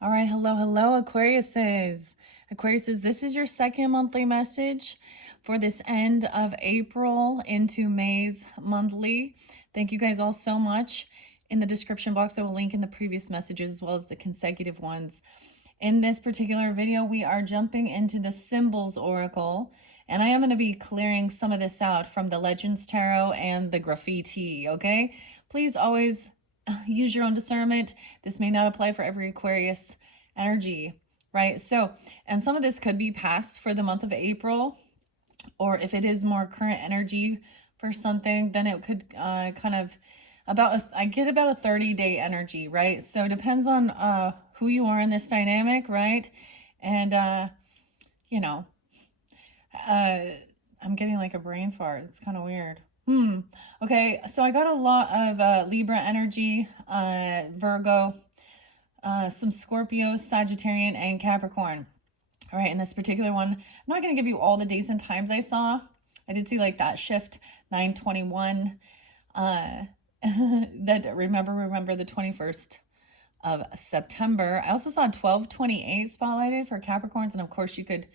All right, hello, Aquariuses. Aquariuses, this is your second monthly message for this end of April into May's monthly. Thank you guys all so much. In the description box, I will link in the previous messages as well as the consecutive ones. In this particular video, we are jumping into the Symbols Oracle, and I am going to be clearing some of this out from the Legends Tarot and the Graffiti, okay? Please always use your own discernment. This may not apply for every Aquarius energy, right? So, and some of this could be past for the month of April, or if it is more current energy for something, then it could kind of I get about a 30-day energy, right? So it depends on who you are in this dynamic, right? And you know, I'm getting like a brain fart. It's kind of weird. Okay, so I got a lot of Libra energy, Virgo, some Scorpio, Sagittarian, and Capricorn. All right, in this particular one, I'm not going to give you all the days and times I saw. I did see like that shift 9/21. That remember the 21st of September. I also saw 12/28 spotlighted for Capricorns, and of course you could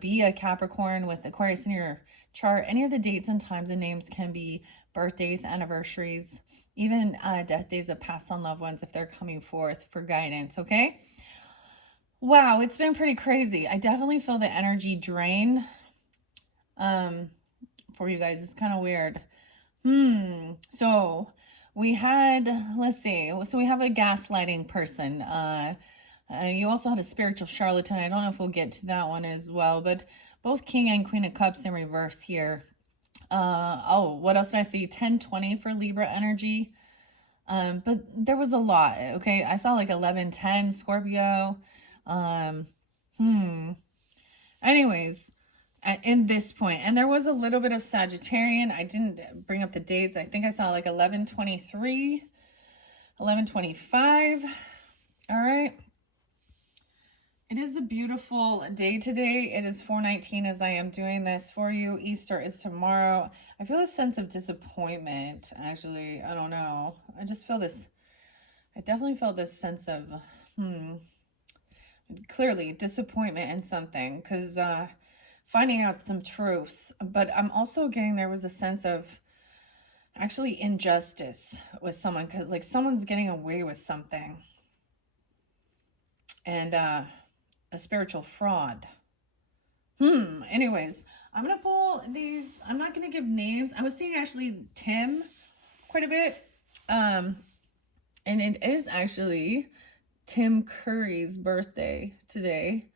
be a Capricorn with Aquarius in your chart. Any of the dates and times and names can be birthdays, anniversaries, even death days of past on loved ones if they're coming forth for guidance, okay? Wow, it's been pretty crazy. I definitely feel the energy drain for you guys. It's kind of weird. So we had, let's see, so we have a gaslighting person. You also had a spiritual charlatan. I don't know if we'll get to that one as well, but both King and Queen of Cups in reverse here. Oh, what else did I see? 10/20 for Libra energy. But there was a lot. Okay, I saw like 11/10 Scorpio. Anyways, in this point, and there was a little bit of Sagittarian. I didn't bring up the dates. I think I saw like 11/23, 11/25. All right. It is a beautiful day today. It is 4:19 as I am doing this for you. Easter is tomorrow. I feel a sense of disappointment, actually. I don't know. I just feel this. I definitely felt this sense of, clearly disappointment in something, because finding out some truths. But I'm also getting there was a sense of actually injustice with someone, because like someone's getting away with something. And a spiritual fraud. Anyways, I'm gonna pull these. I'm not gonna give names. I was seeing actually Tim quite a bit. And it is actually Tim Curry's birthday today.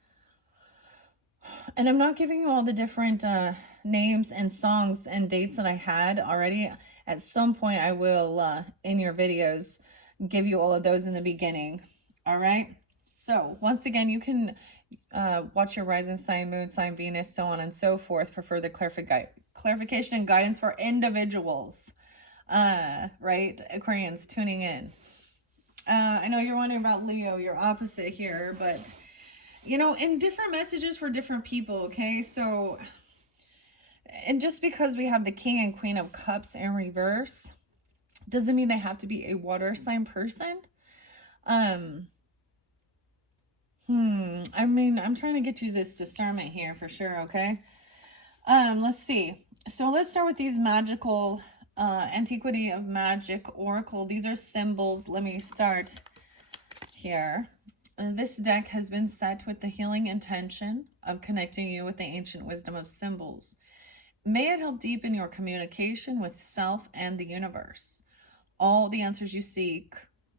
And I'm not giving you all the different names and songs and dates that I had already. At some point, I will, in your videos, give you all of those in the beginning. All right? So, once again, you can watch your rising sign, moon sign, Venus, so on and so forth for further clarification and guidance for individuals. Right? Aquarians tuning in. I know you're wondering about Leo, your opposite here, but you know, in different messages for different people, okay? So, and just because we have the King and Queen of Cups in reverse doesn't mean they have to be a water sign person. I mean, I'm trying to get you this discernment here for sure, okay? Let's see. So let's start with these magical Antiquity of Magic Oracle. These are symbols. Let me start here. This deck has been set with the healing intention of connecting you with the ancient wisdom of symbols. May it help deepen your communication with self and the universe. All the answers you seek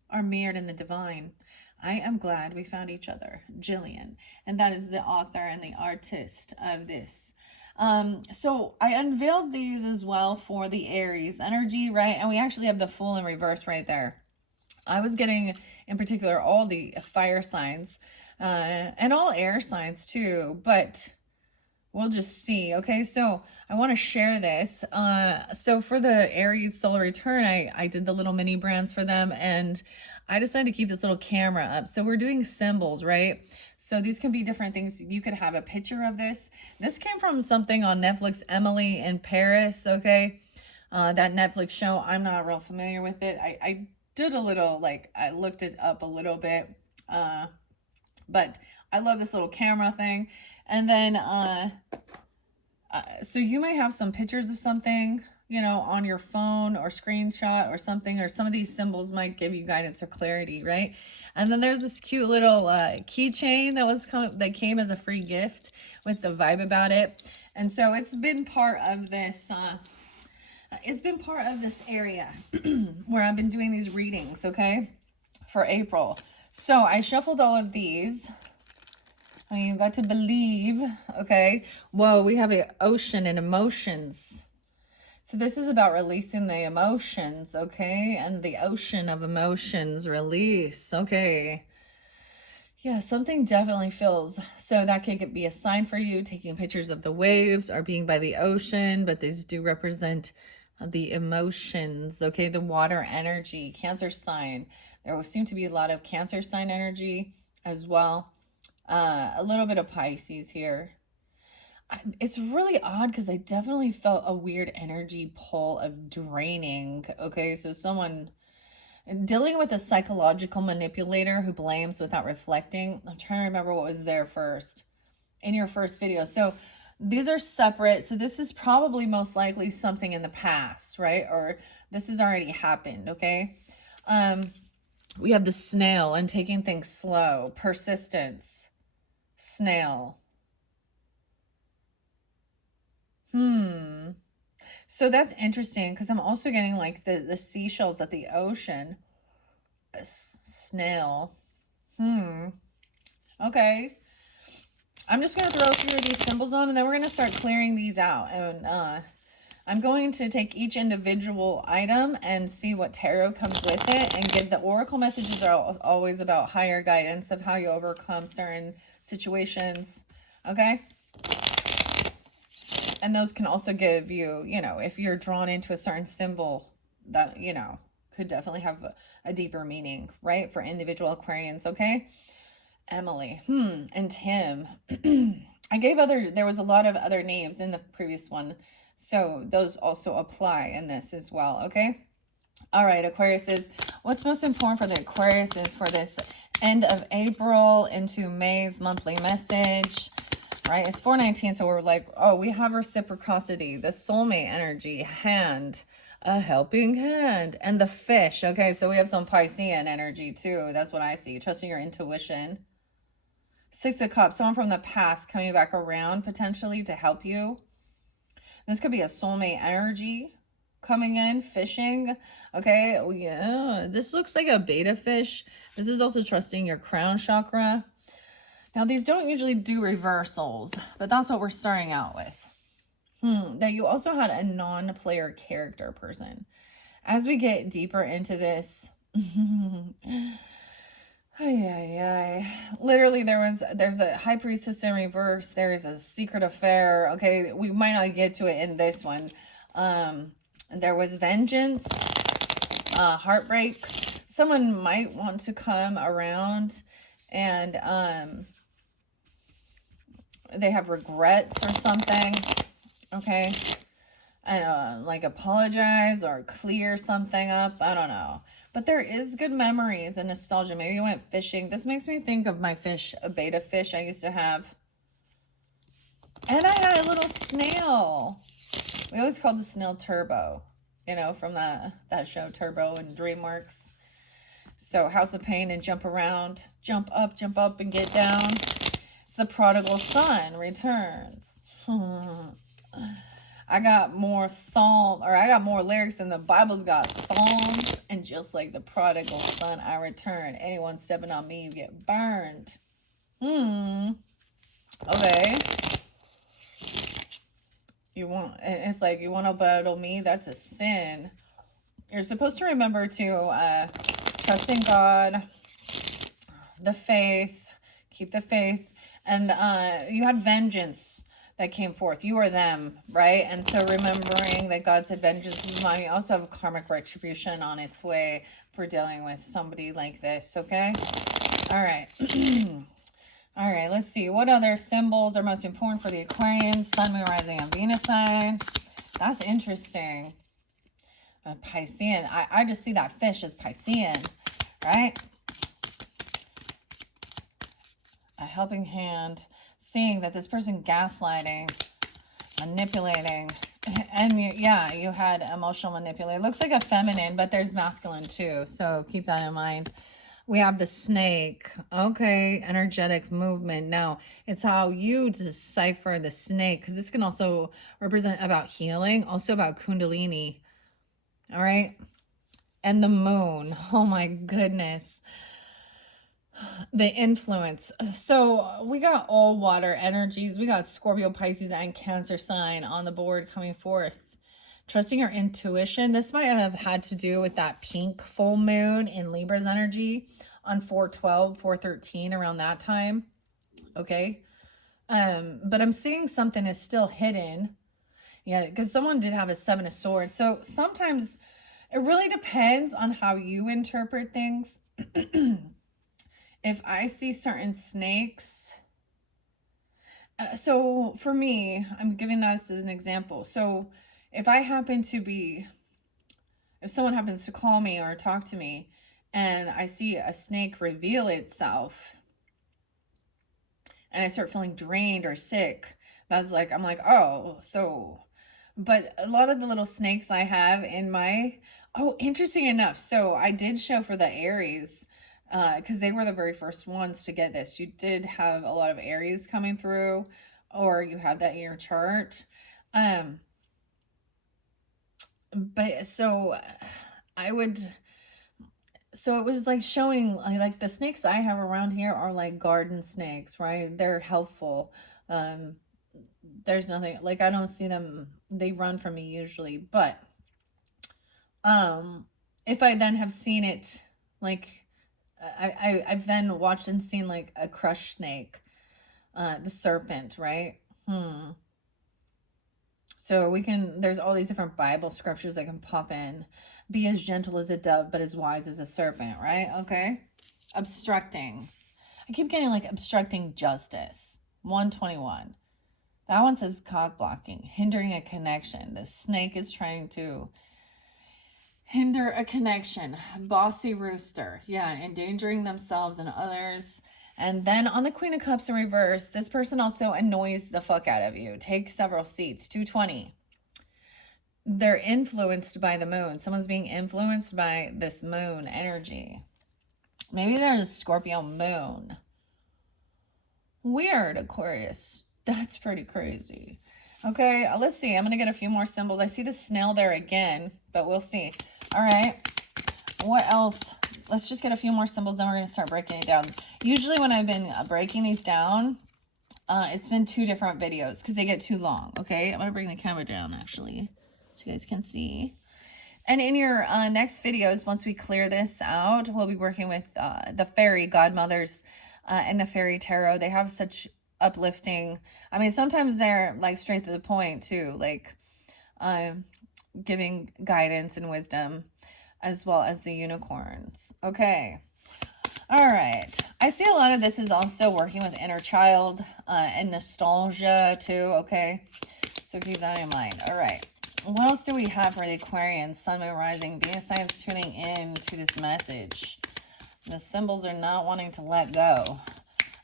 are mirrored in the divine. I am glad we found each other, Jillian. And that is the author and the artist of this. So I unveiled these as well for the Aries energy, right? And we actually have the Fool in reverse right there. I was getting, in particular, all the fire signs and all air signs too, but we'll just see. Okay, so I want to share this. So for the Aries solar return, I did the little mini brands for them, and I decided to keep this little camera up. So we're doing symbols, right? So these can be different things. You could have a picture of this. This came from something on Netflix, Emily in Paris, okay? That Netflix show. I'm not real familiar with it. I did a little, like, I looked it up a little bit. But I love this little camera thing. And then, so you may have some pictures of something, you know, on your phone or screenshot or something, or some of these symbols might give you guidance or clarity, right? And then there's this cute little keychain that came as a free gift with the vibe about it. And so it's been part of this, area where I've been doing these readings, okay, for April. So I shuffled all of these. I mean, you've got to believe, okay? Whoa, we have an ocean and emotions. So this is about releasing the emotions, okay? And the ocean of emotions release, okay? Yeah, something definitely feels, so that could be a sign for you, taking pictures of the waves or being by the ocean, but these do represent the emotions, okay? The water energy, Cancer sign. There will seem to be a lot of Cancer sign energy as well. A little bit of Pisces here. It's really odd because I definitely felt a weird energy pull of draining. Okay, so someone dealing with a psychological manipulator who blames without reflecting. I'm trying to remember what was there first in your first video. So these are separate. So this is probably most likely something in the past, right? Or this has already happened, okay? We have the snail and taking things slow, persistence, snail. So that's interesting because I'm also getting like the seashells at the ocean. A snail. Okay. I'm just going to throw a few of these symbols on and then we're going to start clearing these out. And I'm going to take each individual item and see what tarot comes with it and give the oracle messages are always about higher guidance of how you overcome certain situations. Okay. And those can also give you, you know, if you're drawn into a certain symbol that, you know, could definitely have a deeper meaning, right? For individual Aquarians, okay? Emily, and Tim. There was a lot of other names in the previous one. So those also apply in this as well, okay? All right, Aquarius is, what's most important for the Aquarius is for this end of April into May's monthly message. Right, it's 419, so we're like, oh, we have reciprocity, the soulmate energy, hand, a helping hand, and the fish. Okay, so we have some Piscean energy too. That's what I see. Trusting your intuition. Six of Cups, someone from the past coming back around potentially to help you. This could be a soulmate energy coming in, fishing. Okay, yeah, this looks like a beta fish. This is also trusting your crown chakra. Now, these don't usually do reversals, but that's what we're starting out with. That you also had a non-player character person. As we get deeper into this, literally there's a high priestess in reverse. There is a secret affair. Okay, we might not get to it in this one. There was vengeance, heartbreak. Someone might want to come around and they have regrets or something, okay, and like apologize or clear something up. I don't know, but there is good memories and nostalgia. Maybe you went fishing. This makes me think of my fish, a beta fish I used to have, and I had a little snail. We always called the snail Turbo, you know, from that show Turbo and DreamWorks. So House of Pain and jump around, jump up and get down. The prodigal son returns. I got more lyrics than the Bible's got songs. And just like the prodigal son, I return. Anyone stepping on me, you get burned. Okay. It's like, you want to battle me? That's a sin. You're supposed to remember to trust in God, the faith, keep the faith. And you had vengeance that came forth. You or them, right? And so remembering that God said vengeance is mine. You also have karmic retribution on its way for dealing with somebody like this, okay? All right. All right, let's see. What other symbols are most important for the Aquarians? Sun, Moon, Rising, and Venus sign. That's interesting. Piscean. I just see that fish as Piscean, right? A helping hand, seeing that this person gaslighting, manipulating, and you had emotional manipulation. It looks like a feminine, but there's masculine too, so keep that in mind. We have the snake. Okay, energetic movement. Now, it's how you decipher the snake, because this can also represent about healing, also about kundalini. All right, and the moon. Oh my goodness, the influence. So we got all water energies. We got Scorpio, Pisces, and Cancer sign on the board coming forth. Trusting your intuition. This might have had to do with that pink full moon in Libra's energy on 4/12, 4/13, around that time. Okay. But I'm seeing something is still hidden. Yeah, because someone did have a 7 of Swords. So sometimes it really depends on how you interpret things. If I see certain snakes, so for me, I'm giving that as an example. So if someone happens to call me or talk to me and I see a snake reveal itself and I start feeling drained or sick, I'm like, oh, so, but a lot of the little snakes I have in my, oh, interesting enough. So I did show for the Aries, because they were the very first ones to get this. You did have a lot of Aries coming through, or you have that in your chart. But so I would, so it was like showing like the snakes I have around here are like garden snakes, right? They're helpful. There's nothing like, I don't see them, they run from me usually, but if I then have seen it, like I've then watched and seen like a crushed snake, the serpent, right? So there's all these different Bible scriptures that can pop in. Be as gentle as a dove, but as wise as a serpent, right? Okay. Obstructing. I keep getting like obstructing justice. 121. That one says cock blocking, hindering a connection. The snake is trying to hinder a connection. Bossy rooster. Yeah, endangering themselves and others. And then on the Queen of Cups in reverse, this person also annoys the fuck out of you. Take several seats. 220. They're influenced by the moon. Someone's being influenced by this moon energy. Maybe there's a Scorpio moon. Weird, Aquarius. That's pretty crazy. Okay, let's see. I'm going to get a few more symbols. I see the snail there again, but we'll see. All right. What else? Let's just get a few more symbols, then we're going to start breaking it down. Usually when I've been breaking these down, it's been 2 different videos because they get too long. Okay, I'm going to bring the camera down actually so you guys can see. And in your next videos, once we clear this out, we'll be working with the fairy godmothers and the fairy tarot. They have such uplifting, I mean, sometimes they're like straight to the point too, like giving guidance and wisdom, as well as the unicorns. Okay. All right. I see a lot of this is also working with inner child and nostalgia too. Okay. So keep that in mind. All right. What else do we have for the Aquarians? Sun, Moon, Rising, Venus signs tuning in to this message. The symbols are not wanting to let go.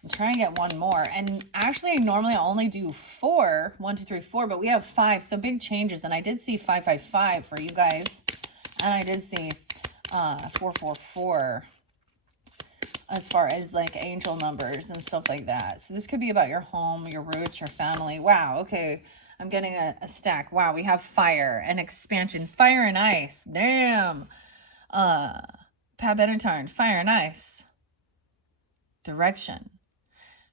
I'm trying to get one more. And actually, normally I only do 4. 1, 2, 3, 4. But we have 5. So big changes. And I did see 555 for you guys. And I did see 444 as far as like angel numbers and stuff like that. So this could be about your home, your roots, your family. Wow. Okay. I'm getting a stack. Wow. We have fire and expansion. Fire and ice. Damn. Pat Benatarn. Fire and ice. Direction.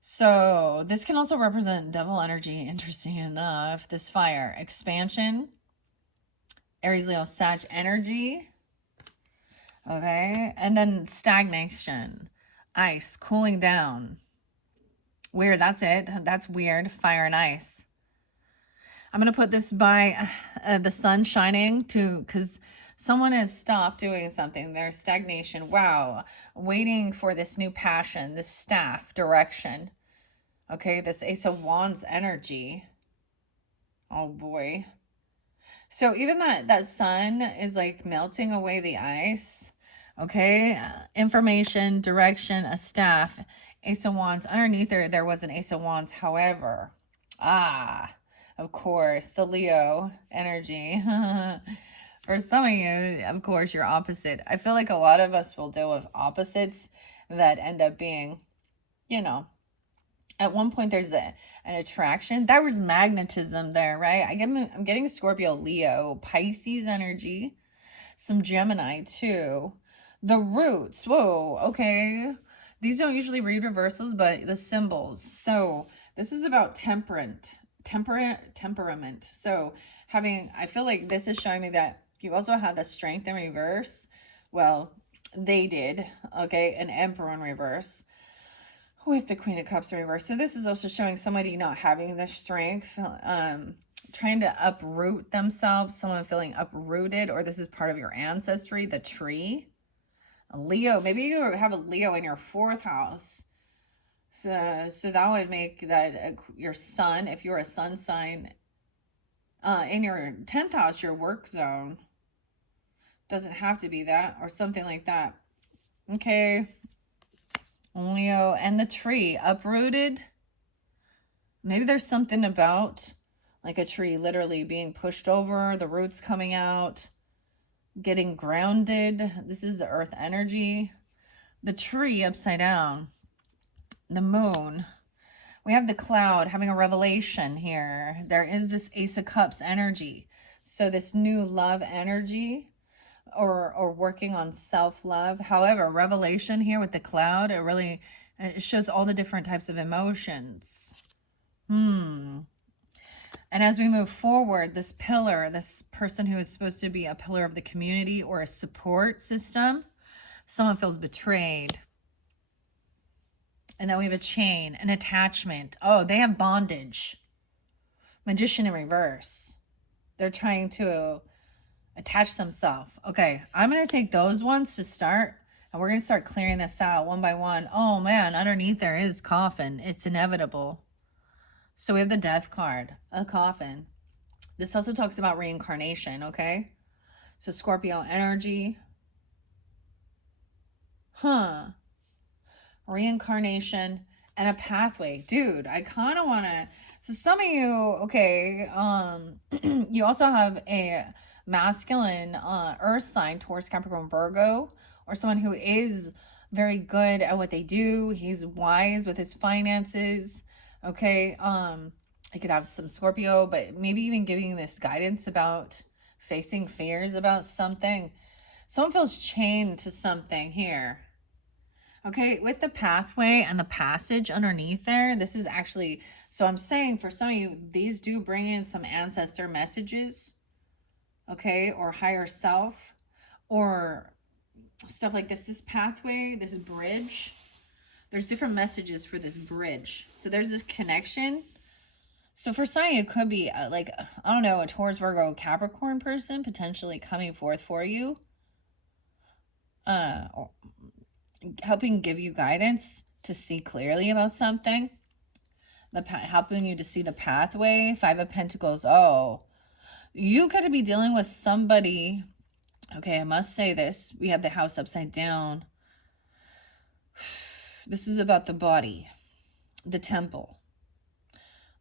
So this can also represent devil energy. Interesting enough. This fire. Expansion. Aries, Leo, Sag energy. Okay. And then stagnation. Ice. Cooling down. Weird. That's it. That's weird. Fire and ice. I'm going to put this by the sun shining too, because someone has stopped doing something. There's stagnation. Wow. Waiting for this new passion, this staff direction. Okay. This Ace of Wands energy. Oh boy. So even that sun is like melting away the ice. Okay, information, direction, a staff, Ace of Wands. Underneath there was an Ace of Wands. However, of course, the Leo energy. For some of you, of course, you're opposite. I feel like a lot of us will deal with opposites that end up being, you know, at one point there's an attraction. That was magnetism there, right? I'm getting Scorpio, Leo, Pisces energy, some Gemini too. The roots, whoa, okay. These don't usually read reversals, but the symbols. So this is about temperament. So I feel like this is showing me that you also had the strength in reverse. Well, they did, okay, an Emperor in reverse with the Queen of Cups in reverse. So this is also showing somebody not having the strength, trying to uproot themselves, someone feeling uprooted, or this is part of your ancestry, the tree. A Leo, maybe you have a Leo in your 4th house. So that would make that your sun, if you're a sun sign, in your 10th house, your work zone. Doesn't have to be that, or something like that. Okay. Leo and the tree, uprooted. Maybe there's something about like a tree literally being pushed over, the roots coming out, getting grounded. This is the earth energy. The tree upside down. The moon. We have the cloud having a revelation here. There is this Ace of Cups energy. So this new love energy, or working on self-love. However, revelation here with the cloud, it shows all the different types of emotions. And as we move forward, this pillar, this person who is supposed to be a pillar of the community or a support system, someone feels betrayed. And then we have a chain, an attachment. Oh, they have bondage. Magician in reverse. They're trying to attach themselves. Okay, I'm going to take those ones to start, and we're going to start clearing this out one by one. Oh man, underneath there is coffin. It's inevitable. So we have the death card, a coffin. This also talks about reincarnation, okay? So Scorpio energy. Reincarnation and a pathway. Dude, I kind of want to... So some of you, okay, you also have a masculine earth sign, Taurus, Capricorn, Virgo, or someone who is very good at what they do. He's wise with his finances, okay? I could have some Scorpio, but maybe even giving this guidance about facing fears about something. Someone feels chained to something here. Okay, with the pathway and the passage underneath there, this is actually, so I'm saying for some of you, these do bring in some ancestor messages, okay, or higher self, or stuff like this. This pathway, this bridge, there's different messages for this bridge. So there's this connection. So for some of you, it could be like, I don't know, a Taurus, Virgo, Capricorn person potentially coming forth for you. Or helping give you guidance to see clearly about something. Helping you to see the pathway. 5 of Pentacles. Oh, you could be dealing with somebody. Okay, I must say this. We have the house upside down. This is about the body, the temple.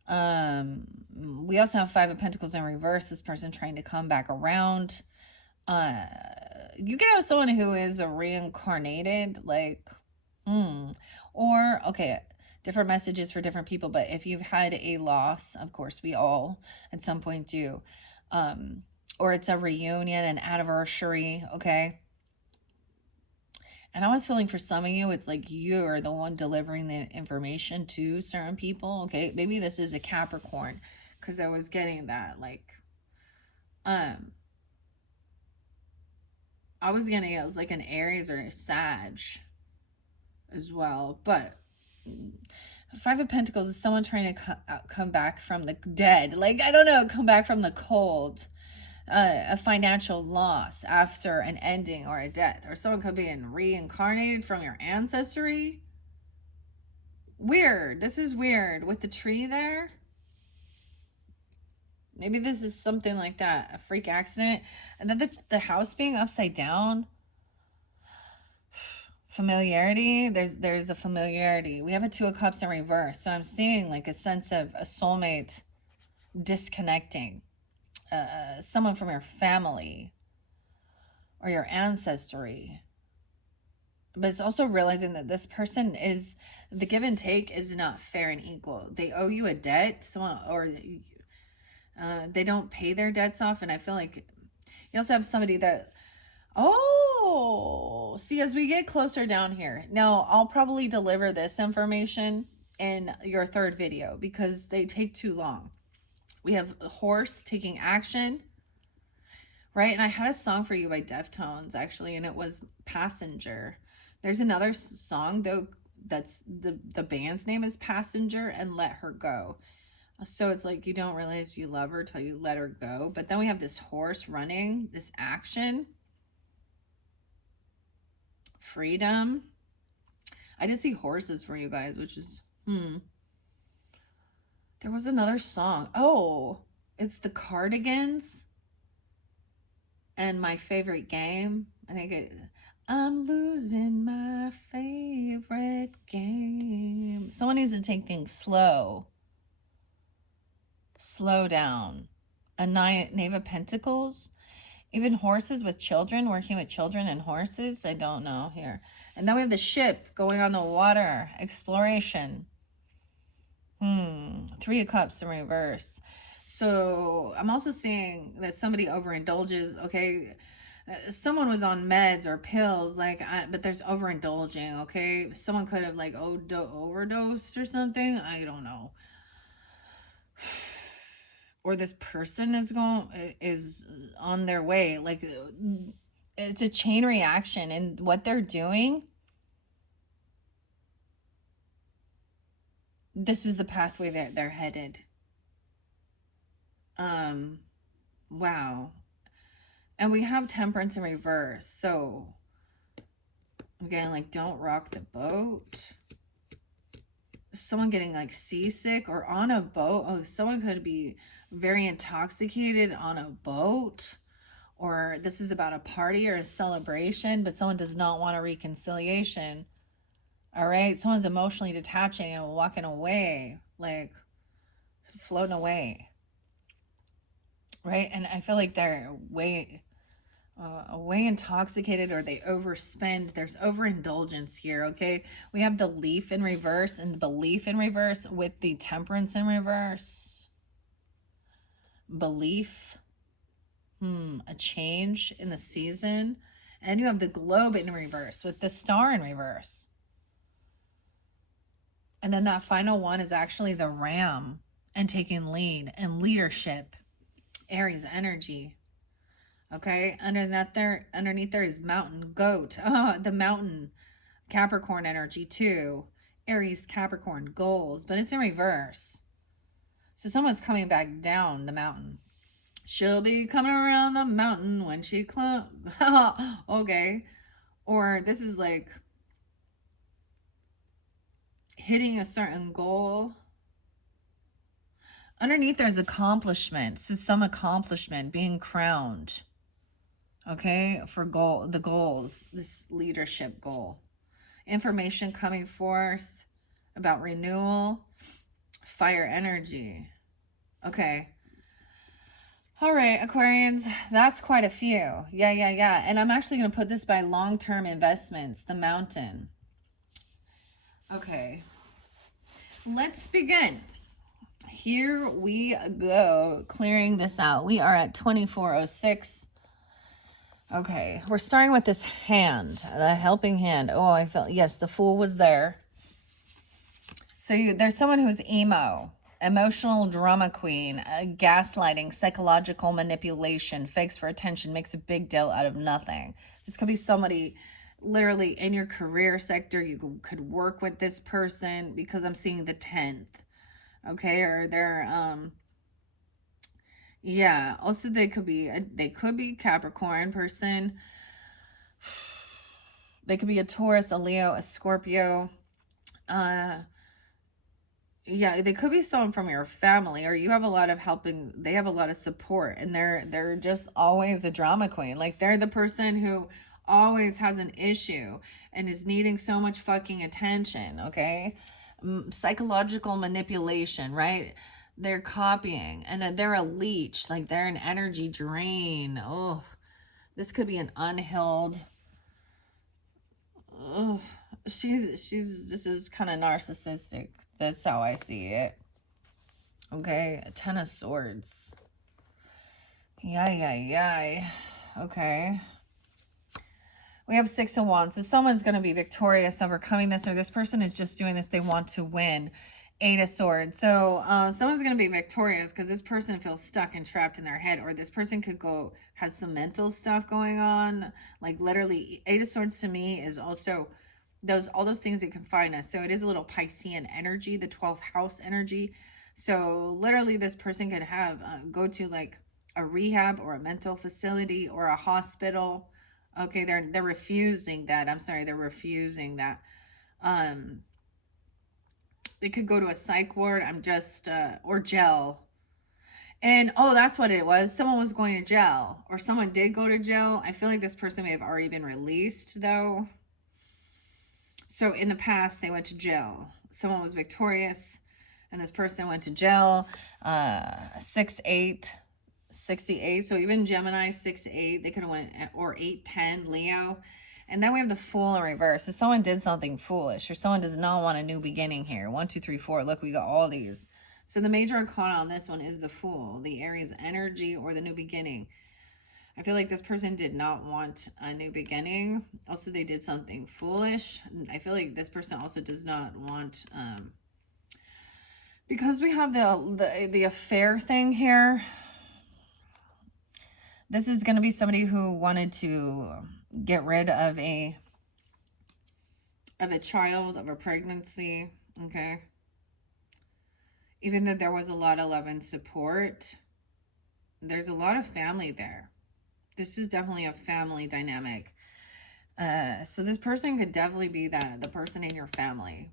We also have 5 of Pentacles in reverse. This person trying to come back around. You can have someone who is a reincarnated, like, or, okay, different messages for different people, but if you've had a loss, of course, we all at some point do, or it's a reunion, an anniversary, okay? And I was feeling for some of you, it's like you're the one delivering the information to certain people, okay? Maybe this is a Capricorn, because I was getting that, like, I was getting it was like an Aries or a Sag as well. But 5 of Pentacles is someone trying to come back from the dead. Like, I don't know, come back from the cold. A financial loss after an ending or a death. Or someone could be reincarnated from your ancestry. Weird. This is weird. With the tree there. Maybe this is something like that. A freak accident. And then the house being upside down. Familiarity, there's a familiarity. We have a 2 of Cups in reverse. So I'm seeing like a sense of a soulmate disconnecting. Someone from your family or your ancestry. But it's also realizing that this person is, the give and take is not fair and equal. They owe you a debt, someone, or they don't pay their debts off. And I feel like you also have somebody that, oh, see, as we get closer down here, now I'll probably deliver this information in your 3rd video because they take too long. We have a horse taking action, right? And I had a song for you by Deftones, actually, and it was Passenger. There's another song, though, that's the band's name is Passenger and Let Her Go. So it's like you don't realize you love her till you let her go. But then we have this horse running, this action. Freedom. I did see horses for you guys, which is, There was another song. Oh, it's the Cardigans. And My Favorite Game. I think I'm losing my favorite game. Someone needs to take things slow. Slow down. A Knave of Pentacles. Even horses with children, working with children and horses. I don't know here. And then we have the ship going on the water. Exploration. 3 of Cups in reverse. So I'm also seeing that somebody overindulges. Okay, someone was on meds or pills, like, but there's overindulging. Okay, someone could have like overdosed or something. I don't know. Or this person is on their way. Like, it's a chain reaction, and what they're doing, this is the pathway they're headed. Wow. And we have Temperance in reverse. So again, like, don't rock the boat. Someone getting like seasick or on a boat. Oh, someone could be very intoxicated on a boat, or this is about a party or a celebration, but someone does not want a reconciliation. All right, someone's emotionally detaching and walking away, like floating away, right? And I feel like they're way intoxicated, or they overspend. There's overindulgence here. Okay, we have the Leaf in reverse and the Belief in reverse with the Temperance in reverse. Belief, a change in the season. And you have the Globe in reverse with the Star in reverse. And then that final one is actually the Ram and taking lead and leadership. Aries energy. Okay, underneath there is Mountain Goat. The Mountain, Capricorn energy too. Aries, Capricorn, goals, but it's in reverse. So someone's coming back down the mountain. She'll be coming around the mountain when she climbs. Okay. Or this is like hitting a certain goal. Underneath there's accomplishment. So some accomplishment, being crowned. Okay, for the goals, this leadership goal. Information coming forth about renewal. Fire energy. Okay. All right, Aquarians, that's quite a few. Yeah. And I'm actually going to put this by long-term investments, the Mountain. Okay. Let's begin. Here we go, clearing this out. We are at 2406. Okay, we're starting with this hand, the helping hand. Oh, I felt, yes, the Fool was there. So there's someone who's emo, emotional drama queen, gaslighting, psychological manipulation, fakes for attention, makes a big deal out of nothing. This could be somebody literally in your career sector. You could work with this person because I'm seeing the 10th. Okay, or they're yeah, also they could be Capricorn person. They could be a Taurus, a Leo, a Scorpio. Yeah, they could be someone from your family, or you have a lot of helping. They have a lot of support, and they're just always a drama queen. Like, they're the person who always has an issue and is needing so much fucking attention, okay? Psychological manipulation, right? They're copying, and they're a leech, like they're an energy drain. Oh, this could be an unhealed. Ugh. This is kind of narcissistic. That's how I see it. Okay, a 10 of Swords. Yay. Okay. We have 6 of Wands. So someone's going to be victorious, overcoming this, or this person is just doing this. They want to win. 8 of Swords. So someone's going to be victorious because this person feels stuck and trapped in their head, or this person could has some mental stuff going on. Like literally, 8 of Swords to me is also all those things that confine us. So it is a little Piscean energy, the 12th house energy. So literally this person could have go to like a rehab or a mental facility or a hospital. Okay, they're refusing that. I'm sorry, they're refusing that. They could go to a psych ward. Or jail. And oh, that's what it was. Someone was going to jail, or someone did go to jail. I feel like this person may have already been released though. So in the past, they went to jail. Someone was victorious, and this person went to jail. 6-8, 68. So even Gemini, 6-8, they could have went, or 8-10, Leo. And then we have the Fool in reverse. So someone did something foolish, or someone does not want a new beginning here. 1, 2, 3, 4. Look, we got all these. So the major arcana on this one is the Fool, the Aries energy, or the new beginning. I feel like this person did not want a new beginning. Also, they did something foolish. I feel like this person also does not want, because we have the affair thing here. This is going to be somebody who wanted to get rid of a child, of a pregnancy, okay? Even though there was a lot of love and support, there's a lot of family there. This is definitely a family dynamic. So this person could definitely be the person in your family.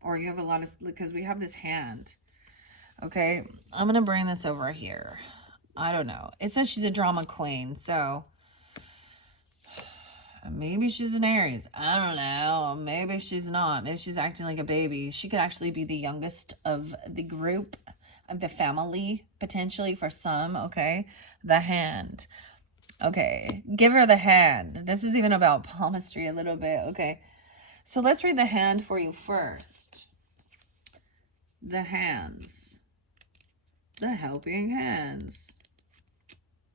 Or you have a lot of, because we have this hand. Okay, I'm going to bring this over here. I don't know. It says she's a drama queen, so maybe she's an Aries. I don't know. Maybe she's not. Maybe she's acting like a baby. She could actually be the youngest of the group, of the family, potentially for some, okay? The hand. Okay, give her the hand. This is even about palmistry a little bit, okay? So let's read the hand for you first. The hands. The helping hands.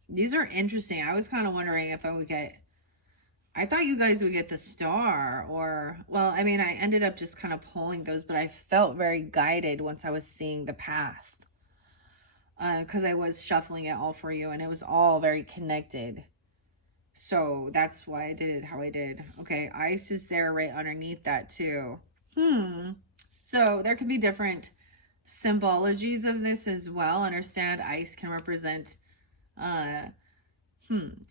These are interesting. I was kind of wondering if I would get... I thought you guys would get the star, or... Well, I mean, I ended up just kind of pulling those, but I felt very guided once I was seeing the path. Because I was shuffling it all for you, and it was all very connected. So that's why I did it how I did. Okay, ice is there right underneath that too. So there could be different symbologies of this as well. Understand, ice can represent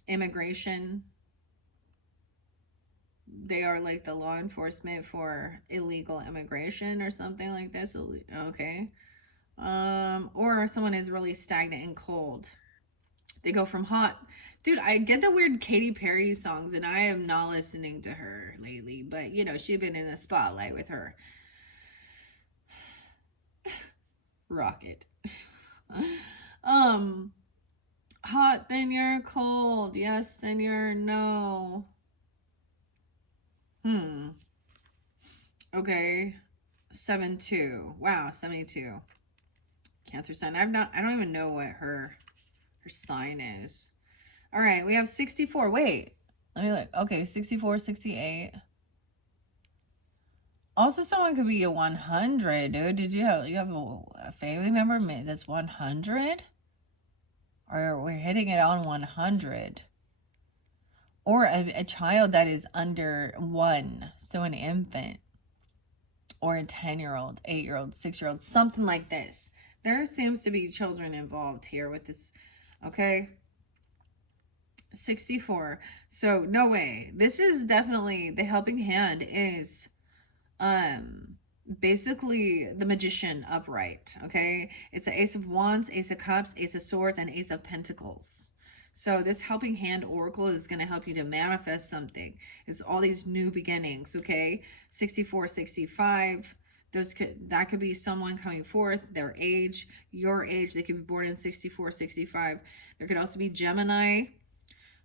immigration. They are like the law enforcement for illegal immigration or something like this. Okay. Or someone is really stagnant and cold. They go from hot. Dude, I get the weird Katy Perry songs, and I am not listening to her lately, but you know, she's been in the spotlight with her rocket. Hot, then you're cold. Yes, then you're no. Okay. 7-2. Wow, 72. Cancer sign. I don't even know what her sign is. All right, we have 64. Wait, let me look. Okay, 64, 68. Also, someone could be a 100, dude. Did you have a family member that's 100? Or we're hitting it on 100. Or a child that is under 1, so an infant. Or a 10-year-old, 8-year-old, 6-year-old, something like this. There seems to be children involved here with this, okay? 64. So, no way. This is definitely, the helping hand is basically the Magician upright, okay? It's the Ace of Wands, Ace of Cups, Ace of Swords, and Ace of Pentacles. So this helping hand oracle is going to help you to manifest something. It's all these new beginnings, okay? 64, 65. That could be someone coming forth, their age, your age. They could be born in 64, 65. There could also be Gemini,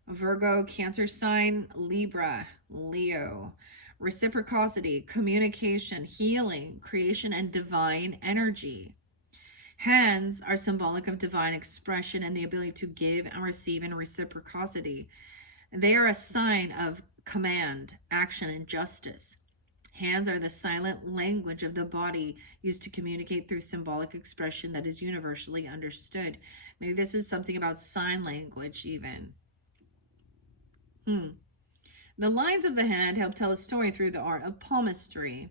Virgo, Cancer sign, Libra, Leo. Reciprocity, communication, healing, creation, and divine energy. Hands are symbolic of divine expression and the ability to give and receive in reciprocity. They are a sign of command, action, and justice. Hands are the silent language of the body used to communicate through symbolic expression that is universally understood. Maybe this is something about sign language even. The lines of the hand help tell a story through the art of palmistry.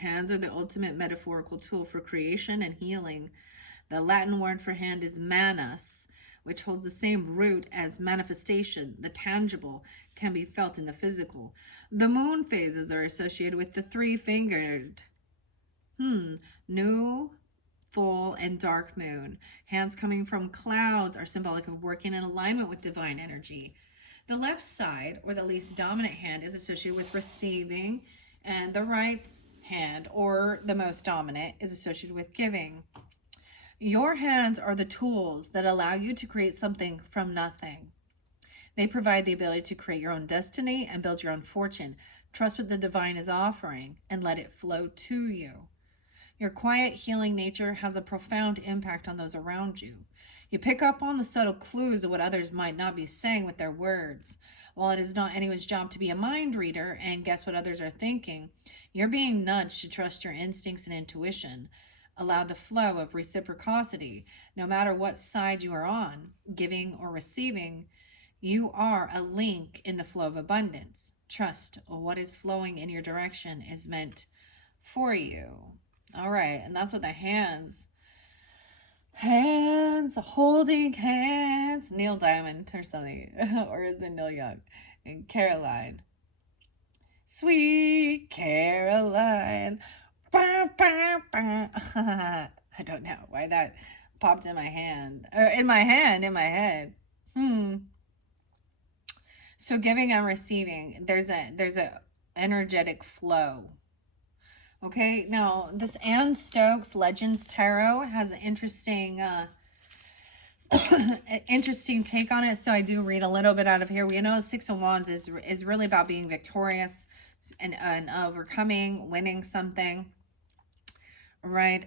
Hands are the ultimate metaphorical tool for creation and healing. The Latin word for hand is manus, which holds the same root as manifestation. The tangible can be felt in the physical. The moon phases are associated with the three-fingered. New, full, and dark moon. Hands coming from clouds are symbolic of working in alignment with divine energy. The left side, or the least dominant hand, is associated with receiving, and the right hand, or the most dominant, is associated with giving. Your hands are the tools that allow you to create something from nothing. They provide the ability to create your own destiny and build your own fortune. Trust what the divine is offering and let it flow to you. Your quiet, healing nature has a profound impact on those around you. You pick up on the subtle clues of what others might not be saying with their words. While it is not anyone's job to be a mind reader and guess what others are thinking, you're being nudged to trust your instincts and intuition. Allow the flow of reciprocity. No matter what side you are on, giving or receiving, you are a link in the flow of abundance. Trust what is flowing in your direction is meant for you. All right, and that's what the hands holding hands, Neil Diamond or something, or is it Neil Young? And Caroline, sweet Caroline. Bah, bah, bah. I don't know why that popped in my hand, or in my head. So giving and receiving, there's a energetic flow. Okay, now this Anne Stokes Legends Tarot has an interesting interesting take on it. So I do read a little bit out of here. We know Six of Wands is really about being victorious and overcoming, winning something. Right.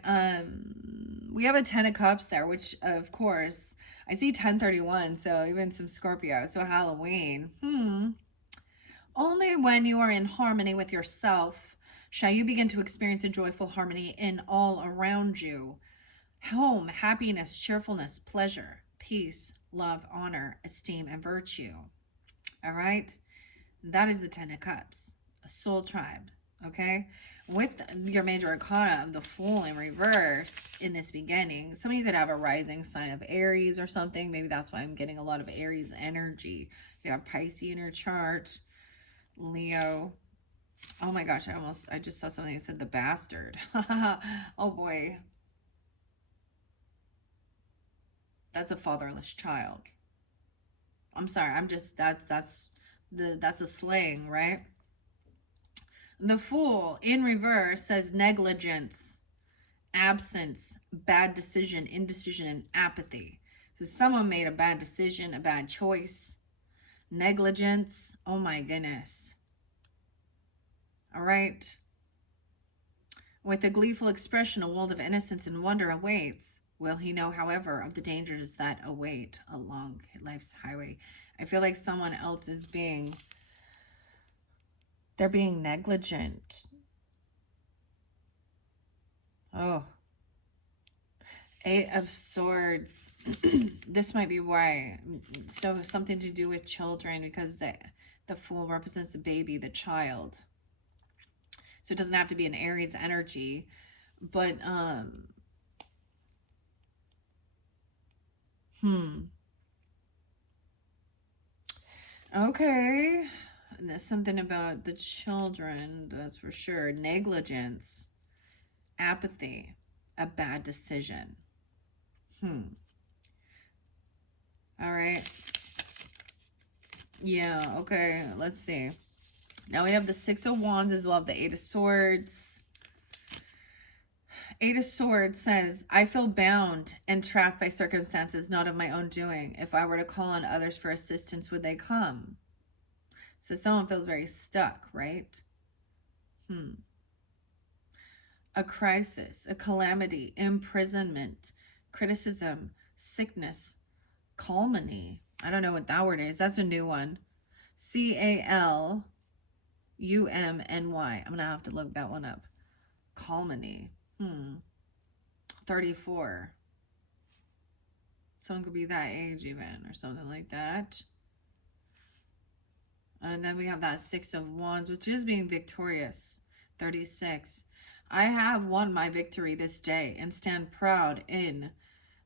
We have a 10 of Cups there, which of course I see 1031, so even some Scorpio. So Halloween. Only when you are in harmony with yourself shall you begin to experience a joyful harmony in all around you. Home, happiness, cheerfulness, pleasure, peace, love, honor, esteem, and virtue. All right? That is the 10 of Cups, a soul tribe. Okay? With your major arcana of the Fool in reverse in this beginning, some of you could have a rising sign of Aries or something. Maybe that's why I'm getting a lot of Aries energy. You could have Pisces in your chart, Leo. Oh my gosh, I just saw something that said the bastard. Oh boy. That's a fatherless child. I'm sorry, that's a slang, right? The Fool in reverse says negligence, absence, bad decision, indecision, and apathy. So someone made a bad decision, a bad choice. Negligence. Oh my goodness. All right. With a gleeful expression, a world of innocence and wonder awaits. Will he know, however, of the dangers that await along life's highway? I feel like someone else is they're being negligent. Oh. Eight of Swords. This might be why. So something to do with children, because the Fool represents the baby, the child. So it doesn't have to be an Aries energy, but okay. And there's something about the children, that's for sure. Negligence, apathy, a bad decision. All right. Yeah, okay. Let's see. Now we have the Six of Wands as well, the Eight of Swords. Eight of Swords says, I feel bound and trapped by circumstances not of my own doing. If I were to call on others for assistance, would they come? So someone feels very stuck, right? A crisis, a calamity, imprisonment, criticism, sickness, calumny. I don't know what that word is. That's a new one. Calumny. I'm going to have to look that one up. Calumny. 34. Someone could be that age even, or something like that. And then we have that Six of Wands, which is being victorious. 36. I have won my victory this day and stand proud in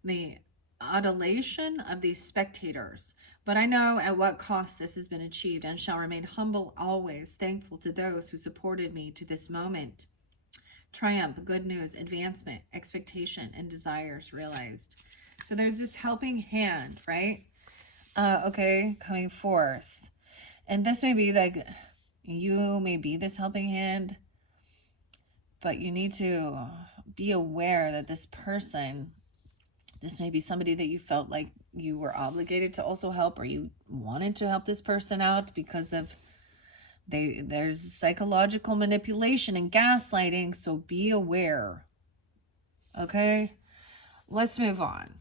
the adulation of these spectators. But I know at what cost this has been achieved and shall remain humble always, thankful to those who supported me to this moment. Triumph, good news, advancement, expectation, and desires realized. So there's this helping hand, right? Okay, coming forth. And this may be like, you may be this helping hand, but you need to be aware that this person, this may be somebody that you felt like you were obligated to also help, or you wanted to help this person out because of there's psychological manipulation and gaslighting. So be aware. Okay, let's move on.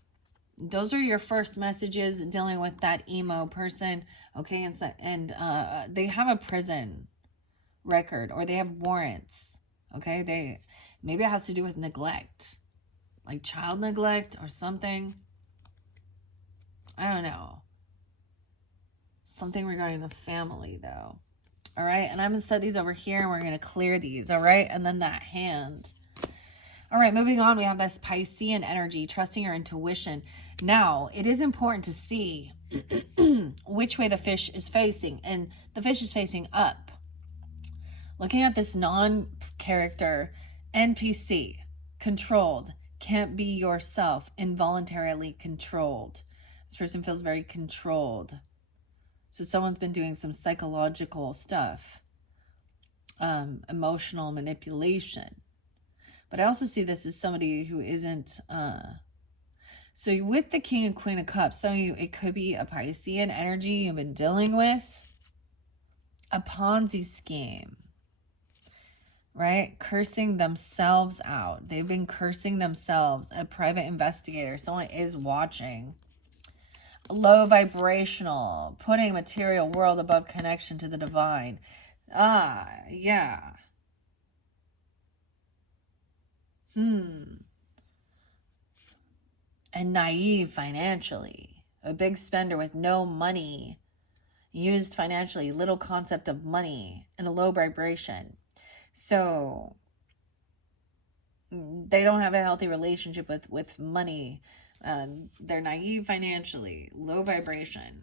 Those are your first messages dealing with that emo person. Okay, and they have a prison record, or they have warrants. Okay, maybe it has to do with neglect, like child neglect or something. I don't know. Something regarding the family, though. All right, and I'm going to set these over here, and we're going to clear these, all right? And then that hand. All right, moving on, we have this Piscean energy, trusting your intuition. Now, it is important to see which way the fish is facing, and the fish is facing up. Looking at this non-character NPC, controlled, can't be yourself, involuntarily controlled. This person feels very controlled. So someone's been doing some psychological stuff, emotional manipulation. But I also see this as somebody who isn't, so with the King and Queen of Cups, some of you, it could be a Piscean energy you've been dealing with, a Ponzi scheme, right? Cursing themselves out. They've been cursing themselves. A private investigator, someone is watching. Low vibrational, putting material world above connection to the divine. Yeah. And naive financially. A big spender with no money. Used financially, little concept of money, and a low vibration. So they don't have a healthy relationship with money. They're naive financially, low vibration.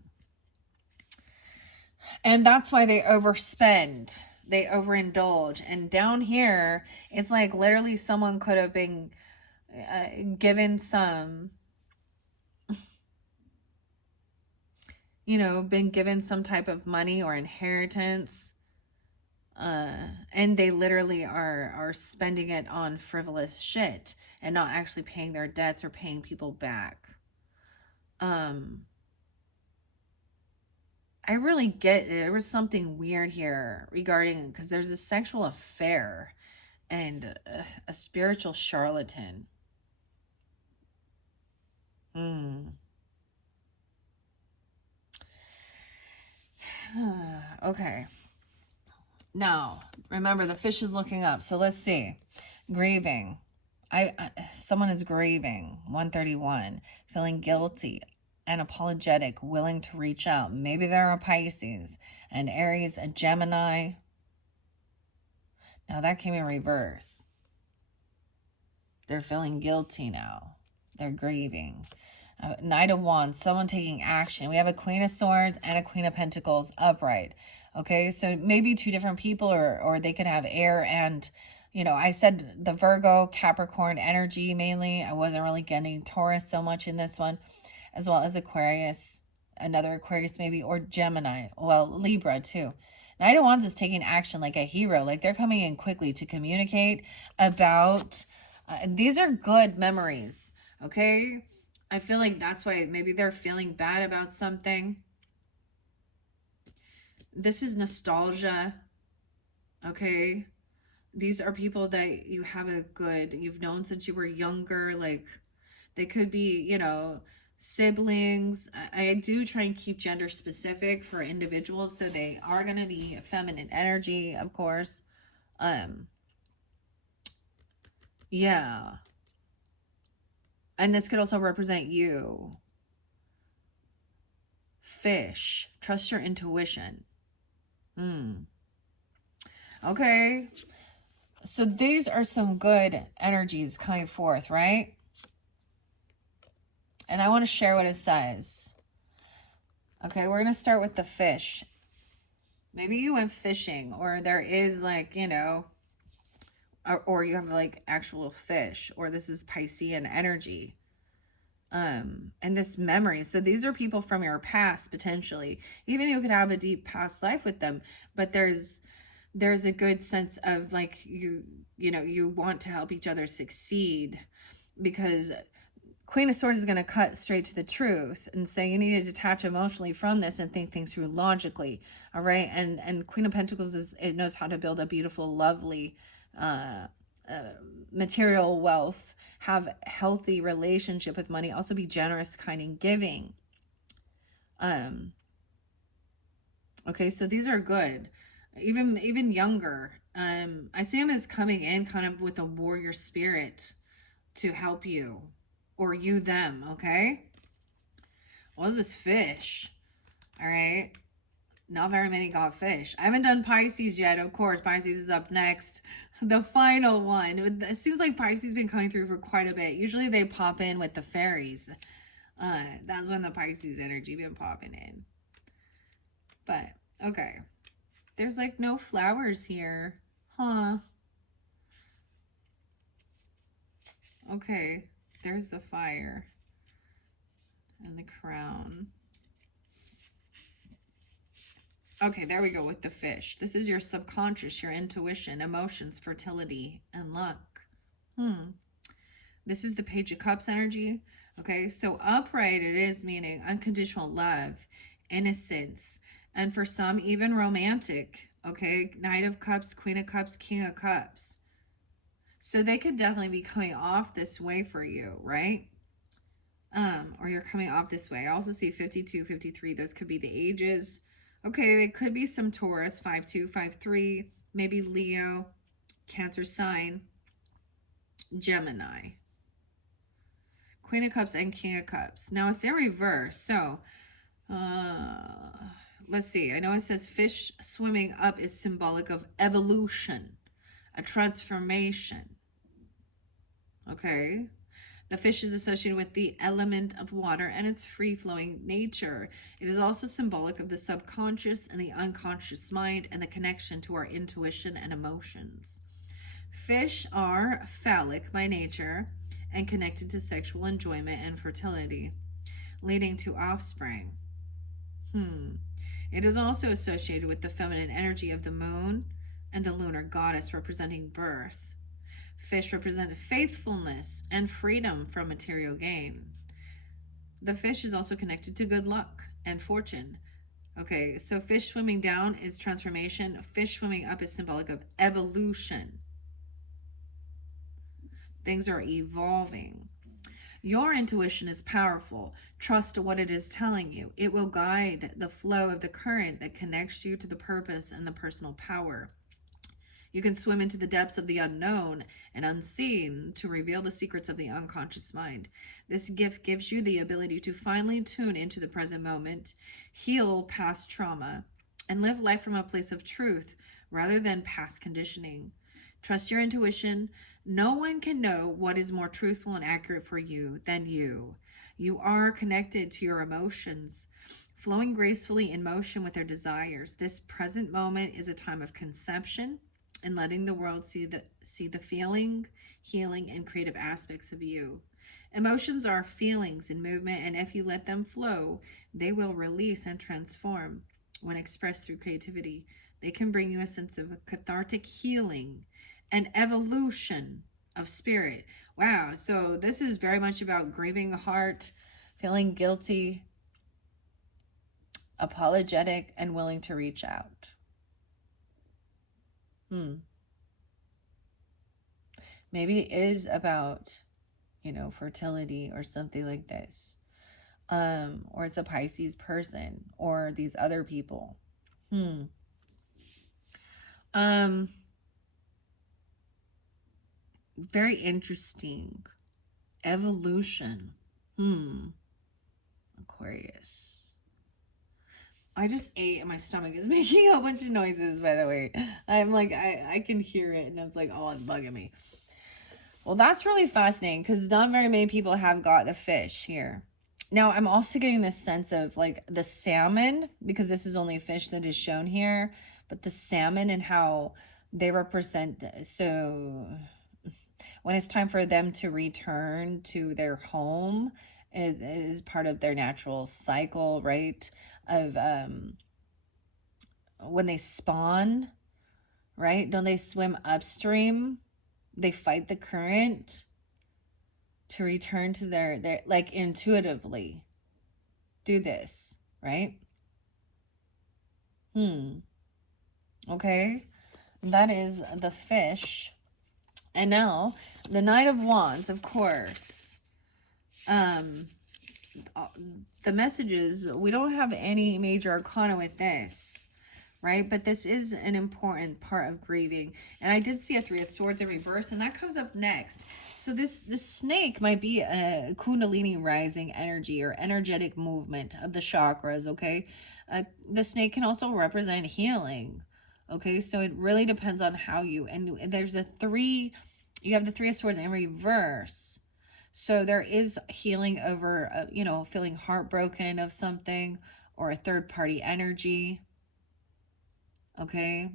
And that's why they overspend. They overindulge. And down here, it's like literally someone could have been given some, been given some type of money or inheritance. And they literally are spending it on frivolous shit and not actually paying their debts or paying people back. I really get there was something weird here regarding, because there's a sexual affair and a spiritual charlatan. Okay. Now, remember, the fish is looking up. So let's see. Grieving. Someone is grieving. 131. Feeling guilty and apologetic, willing to reach out. Maybe they're a Pisces, an Aries, a Gemini. Now that came in reverse. They're feeling guilty now. They're grieving. Knight of Wands, someone taking action. We have a Queen of Swords and a Queen of Pentacles upright. Okay, so maybe two different people, or they could have air and, I said the Virgo, Capricorn energy mainly. I wasn't really getting Taurus so much in this one, as well as Aquarius another Aquarius maybe, or Gemini. Well, Libra too. Knight of Wands is taking action like a hero. Like they're coming in quickly to communicate about, these are good memories, okay? I feel like that's why maybe they're feeling bad about something. This is nostalgia, okay? These are people that you have a good, you've known since you were younger. Like they could be, you know, siblings. I do try and keep gender specific for individuals, so they are going to be feminine energy, of course. Yeah. And this could also represent you. Fish. Trust your intuition. Okay. So these are some good energies coming forth, right? And I want to share what it says. Okay, we're going to start with the fish. Maybe you went fishing, or there is like, you know, or you have like actual fish, or this is Piscean energy. And this memory. So these are people from your past, potentially. Even you could have a deep past life with them, but there's a good sense of like you know, you want to help each other succeed, because Queen of Swords is going to cut straight to the truth and say you need to detach emotionally from this and think things through logically. All right. And Queen of Pentacles it knows how to build a beautiful, lovely, material wealth, have healthy relationship with money, also be generous, kind, and giving. Okay, so these are good. Even younger. I see him as coming in kind of with a warrior spirit to help you, or you them, okay? What is this fish? All right. Not very many got fish. I haven't done Pisces yet. Of course, Pisces is up next. The final one. It seems like Pisces been coming through for quite a bit. Usually they pop in with the fairies. That's when the Pisces energy been popping in. But, okay. There's like no flowers here. Huh. Okay. There's the fire. And the crown. Okay, there we go with the fish. This is your subconscious, your intuition, emotions, fertility, and luck. This is the Page of Cups energy. Okay, so upright it is meaning unconditional love, innocence, and for some even romantic. Okay, Knight of Cups, Queen of Cups, King of Cups. So they could definitely be coming off this way for you, right? Or you're coming off this way. I also see 52, 53. Those could be the ages. Okay, it could be some Taurus, 5-2, 5-3, maybe Leo, Cancer sign, Gemini. Queen of Cups and King of Cups. Now it's in reverse. So, let's see. I know it says fish swimming up is symbolic of evolution, a transformation. Okay. The fish is associated with the element of water and its free-flowing nature. It is also symbolic of the subconscious and the unconscious mind and the connection to our intuition and emotions. Fish are phallic by nature and connected to sexual enjoyment and fertility, leading to offspring. It is also associated with the feminine energy of the moon and the lunar goddess, representing birth. Fish represent faithfulness and freedom from material gain. The fish is also connected to good luck and fortune. Okay, so fish swimming down is transformation. Fish swimming up is symbolic of evolution. Things are evolving. Your intuition is powerful. Trust what it is telling you. It will guide the flow of the current that connects you to the purpose and the personal power. You can swim into the depths of the unknown and unseen to reveal the secrets of the unconscious mind. This gift gives you the ability to finally tune into the present moment, heal past trauma, and live life from a place of truth rather than past conditioning. Trust your intuition. No one can know what is more truthful and accurate for you than you. You are connected to your emotions, flowing gracefully in motion with their desires. This present moment is a time of conception and letting the world see the feeling, healing, and creative aspects of you. Emotions are feelings in movement, and if you let them flow, they will release and transform. When expressed through creativity, they can bring you a sense of cathartic healing and evolution of spirit. Wow, so this is very much about grieving heart, feeling guilty, apologetic, and willing to reach out. Maybe it is about, fertility or something like this. Or it's a Pisces person or these other people. Very interesting. Evolution. Aquarius. I just ate and my stomach is making a bunch of noises, by the way. I'm like, I can hear it and I'm like, oh, it's bugging me. Well, that's really fascinating because not very many people have got the fish here. Now, I'm also getting this sense of like the salmon, because this is only fish that is shown here, but the salmon and how they represent. So when it's time for them to return to their home, it is part of their natural cycle, right? Of when they spawn, right? Don't they swim upstream? They fight the current to return to their like intuitively do this, right? Okay, that is the fish. And now the Knight of Wands, of course. The messages, we don't have any major arcana with this, right? But this is an important part of grieving. And I did see a Three of Swords in reverse, and that comes up next. So this snake might be a Kundalini rising energy or energetic movement of the chakras, okay? The snake can also represent healing, okay? So it really depends on how you, and there's you have the Three of Swords in reverse. So there is healing over, feeling heartbroken of something or a third party energy. Okay.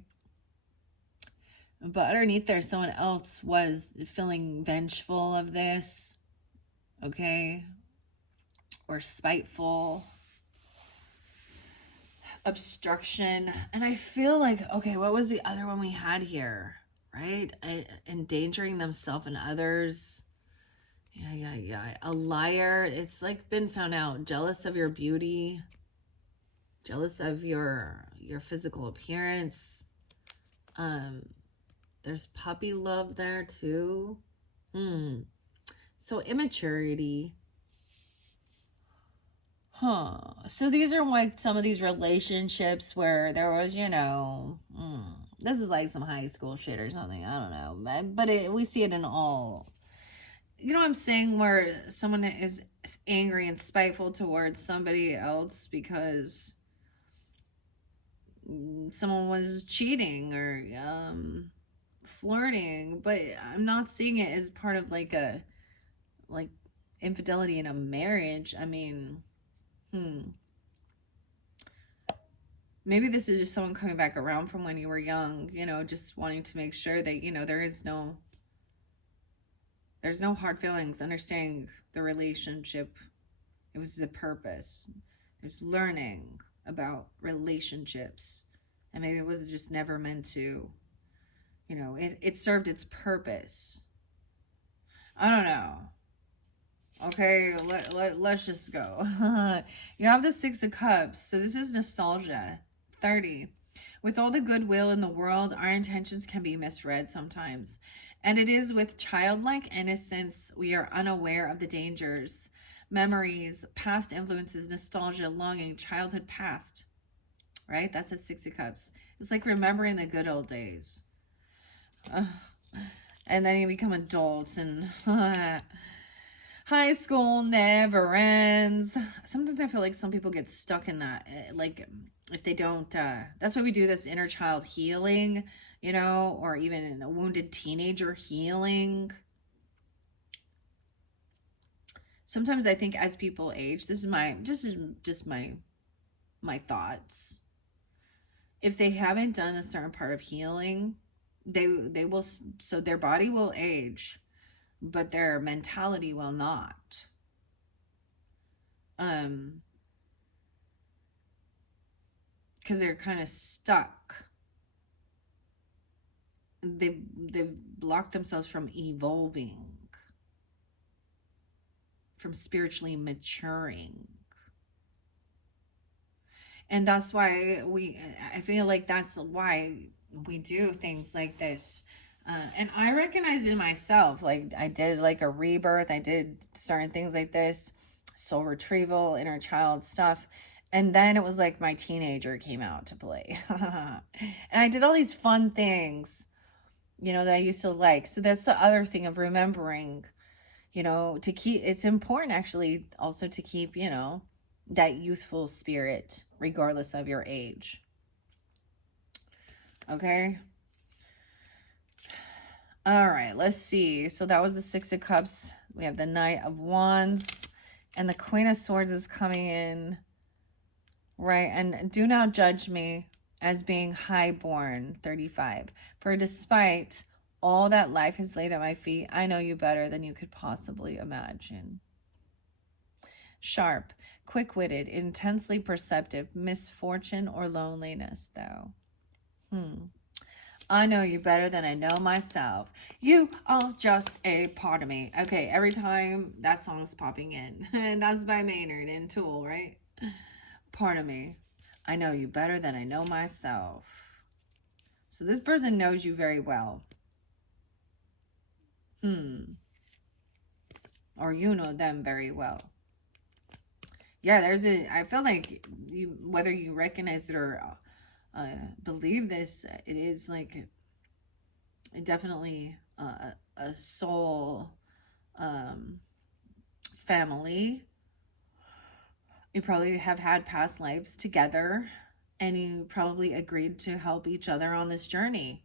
But underneath there, someone else was feeling vengeful of this. Okay. Or spiteful. Obstruction. And I feel like, okay, what was the other one we had here? Right? Endangering themselves and others. Yeah. A liar. It's like been found out. Jealous of your beauty. Jealous of your physical appearance. There's puppy love there too. So immaturity. So these are like some of these relationships where there was, this is like some high school shit or something. I don't know. But we see it in all. You know what I'm saying? Where someone is angry and spiteful towards somebody else because someone was cheating or flirting, but I'm not seeing it as part of like infidelity in a marriage. I mean, maybe this is just someone coming back around from when you were young, just wanting to make sure that, there's no hard feelings, understanding the relationship. It was the purpose. There's learning about relationships. And maybe it was just never meant to, it served its purpose. I don't know. Okay, let's just go. You have the Six of Cups. So this is nostalgia. 30. With all the goodwill in the world, our intentions can be misread sometimes. And it is with childlike innocence we are unaware of the dangers, memories, past influences, nostalgia, longing, childhood past. Right? That's a Six of Cups. It's like remembering the good old days. And then you become adults and high school never ends. Sometimes I feel like some people get stuck in that. Like if they don't, that's why we do this inner child healing, or even in a wounded teenager healing. Sometimes I think as people age, this is just my thoughts. If they haven't done a certain part of healing, they will, so their body will age. but their mentality will not. Because they're kind of stuck. They've blocked themselves from evolving, from spiritually maturing. And that's why I feel like that's why we do things like this. And I recognized in myself, like I did like a rebirth, I did certain things like this, soul retrieval, inner child stuff. And then it was like my teenager came out to play. And I did all these fun things, that I used to like. So that's the other thing of remembering, to keep, it's important actually also to keep, that youthful spirit regardless of your age. Okay. All right, let's see. So that was the Six of Cups. We have the Knight of Wands and the Queen of Swords is coming in. Right. And do not judge me as being highborn, 35. For despite all that life has laid at my feet, I know you better than you could possibly imagine. Sharp, quick-witted, intensely perceptive, misfortune or loneliness, though. I know you better than I know myself. You are just a part of me. Okay, every time that song's popping in. And that's by Maynard and Tool, right? Part of me. I know you better than I know myself. So this person knows you very well. Or you know them very well. Yeah, I feel like whether you recognize it or believe this, it is like definitely a soul family. You probably have had past lives together, and you probably agreed to help each other on this journey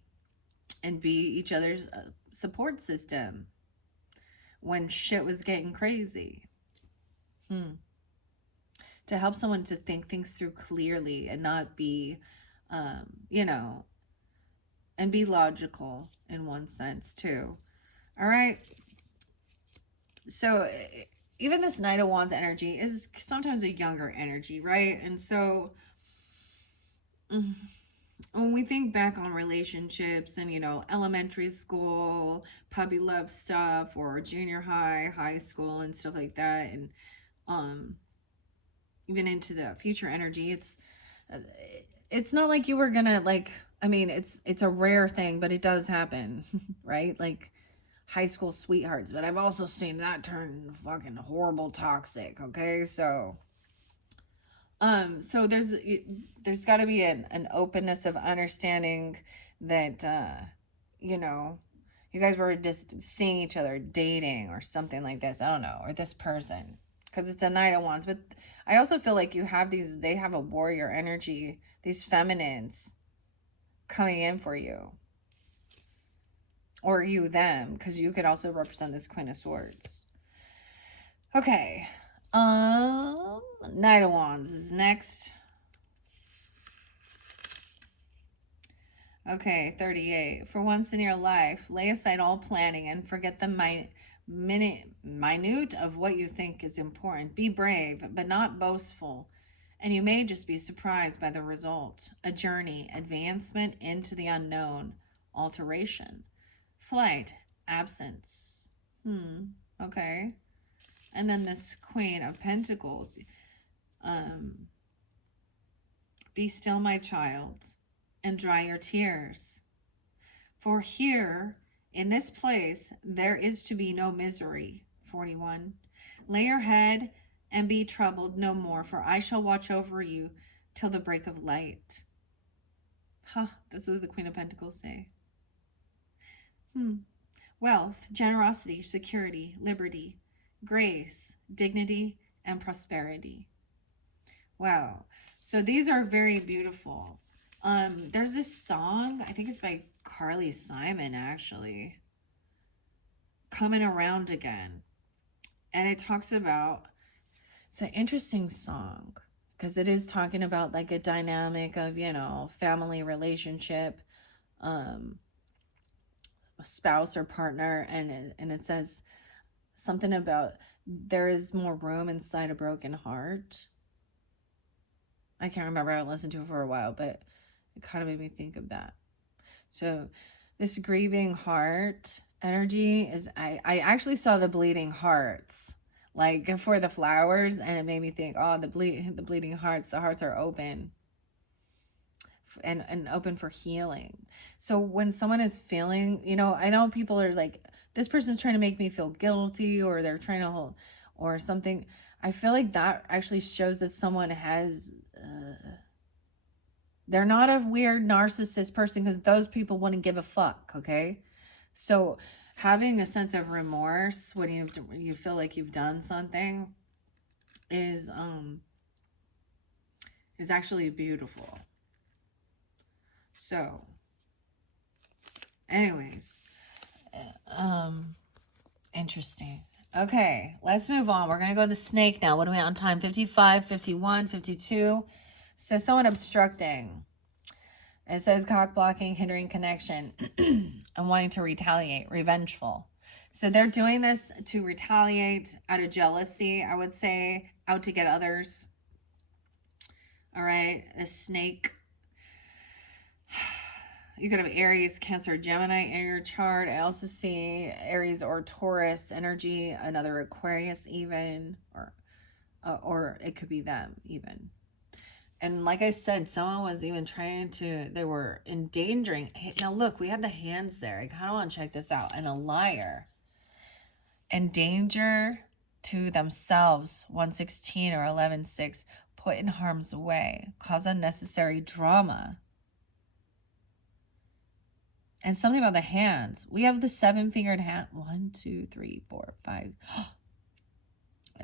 and be each other's support system when shit was getting crazy. To help someone to think things through clearly and not be, and be logical in one sense too. All right. So even this Knight of Wands energy is sometimes a younger energy, right? And so when we think back on relationships and, elementary school, puppy love stuff, or junior high school and stuff like that, and even into the future energy, it's not like you were gonna it's a rare thing, but it does happen, right? Like high school sweethearts, but I've also seen that turn fucking horrible toxic. Okay, so there's got to be an openness of understanding that you guys were just seeing each other dating or something like this. I don't know, or this person, because it's a Knight of Wands. But I also feel like they have a warrior energy, these feminines coming in for you, or you them, because you could also represent this Queen of Swords. Okay, Knight of Wands is next. Okay, 38. For once in your life, lay aside all planning and forget the minute of what you think is important. Be brave, but not boastful, and you may just be surprised by the result. A journey, advancement into the unknown, alteration, flight, absence. Okay. And then this Queen of Pentacles. Be still, my child, and dry your tears. For here, in this place, there is to be no misery. 41. Lay your head and be troubled no more, for I shall watch over you till the break of light. That's what the Queen of Pentacles say. Wealth, generosity, security, liberty, grace, dignity, and prosperity. Wow. So these are very beautiful. There's this song, I think it's by Carly Simon, actually, Coming Around Again. And it talks about, it's an interesting song, because it is talking about like a dynamic of, family relationship, spouse or partner, and it says something about there is more room inside a broken heart. I can't remember. I listened to it for a while, but it kind of made me think of that. So this grieving heart energy is, I actually saw the bleeding hearts like for the flowers, and it made me think, oh, the bleeding hearts, the hearts are open and open for healing. So when someone is feeling, I know people are like, this person's trying to make me feel guilty, or they're trying to hold or something. I feel like that actually shows that someone has they're not a weird narcissist person, because those people wouldn't give a fuck, okay? So having a sense of remorse when you feel like you've done something is actually beautiful. So anyways, interesting. Okay, let's move on. We're going to go to the snake now. What are we on time? 55, 51, 52. So someone obstructing. It says cock blocking, hindering connection, and wanting to retaliate, revengeful. So they're doing this to retaliate out of jealousy, I would say, out to get others. All right, a snake. You could have Aries, Cancer, Gemini in your chart. I also see Aries or Taurus energy, another Aquarius even, or it could be them even. And like I said, someone was even they were endangering. Now look, we have the hands there. I kind of want to check this out. And a liar. Endanger to themselves, 116 or 11:6, put in harm's way, cause unnecessary drama. And something about the hands. We have the 7-fingered hand. 1, 2, 3, 4, 5.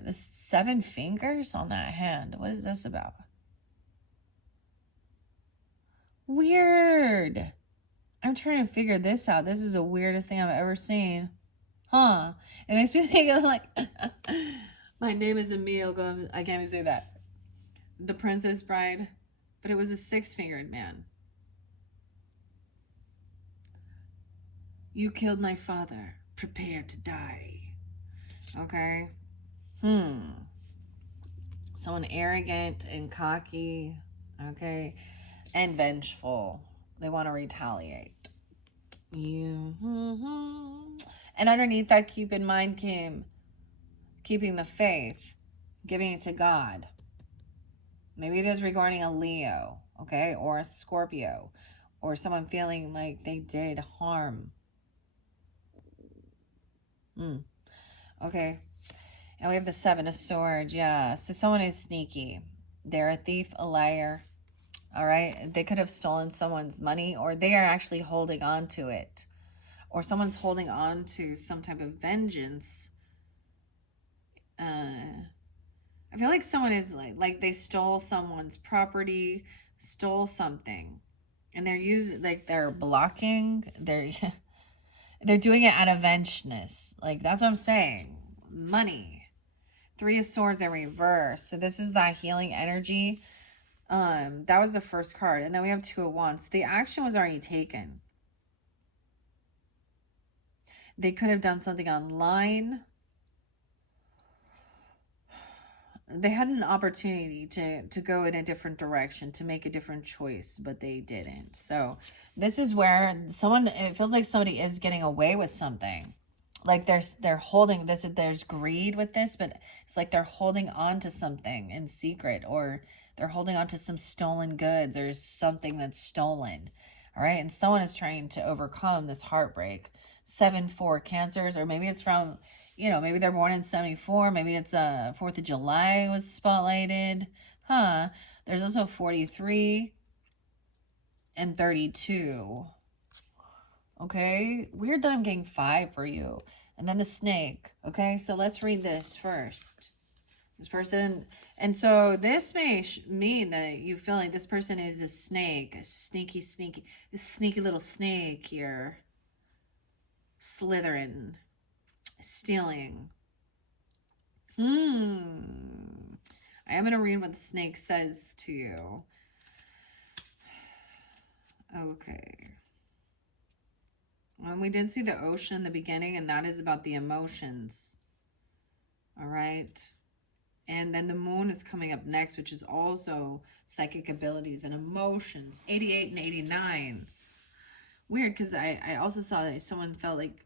The 7 fingers on that hand. What is this about? Weird. I'm trying to figure this out. This is the weirdest thing I've ever seen. Huh. It makes me think of like, my name is Emil. I can't even say that. The Princess Bride. But it was a 6-fingered man. You killed my father. Prepare to die. Okay. Someone arrogant and cocky. Okay. And vengeful. They want to retaliate. And underneath that, keep in mind, Kim, keeping the faith, giving it to God. Maybe it is regarding a Leo, okay, or a Scorpio, or someone feeling like they did harm. Okay. And we have the 7 of Swords. Yeah. So someone is sneaky. They're a thief, a liar. All right. They could have stolen someone's money, or they are actually holding on to it, or someone's holding on to some type of vengeance. I feel like someone is like they stole someone's property, stole something, and they're blocking. They're doing it out of vengeness. Like, that's what I'm saying. Money. 3 of Swords in reverse. So this is that healing energy. That was the first card. And then we have 2 of Wands. The action was already taken. They could have done something online. They had an opportunity to go in a different direction, to make a different choice, but they didn't. So this is where it feels like somebody is getting away with something. Like they're holding this, there's greed with this, but it's like they're holding on to something in secret, or they're holding on to some stolen goods or something that's stolen. All right. And someone is trying to overcome this heartbreak. 7-4 Cancers, or maybe it's from, maybe they're born in 74. Maybe it's 4th of July was spotlighted. Huh. There's also 43 and 32. Okay. Weird that I'm getting 5 for you. And then the snake. Okay. So let's read this first. This person. And so this may mean that you feel like this person is a snake. A this sneaky little snake here. Slithering. Stealing. I am going to read what the snake says to you. Okay. And we did see the ocean in the beginning, and that is about the emotions. All right. And then the moon is coming up next, which is also psychic abilities and emotions. 88 and 89. Weird, because I also saw that someone felt like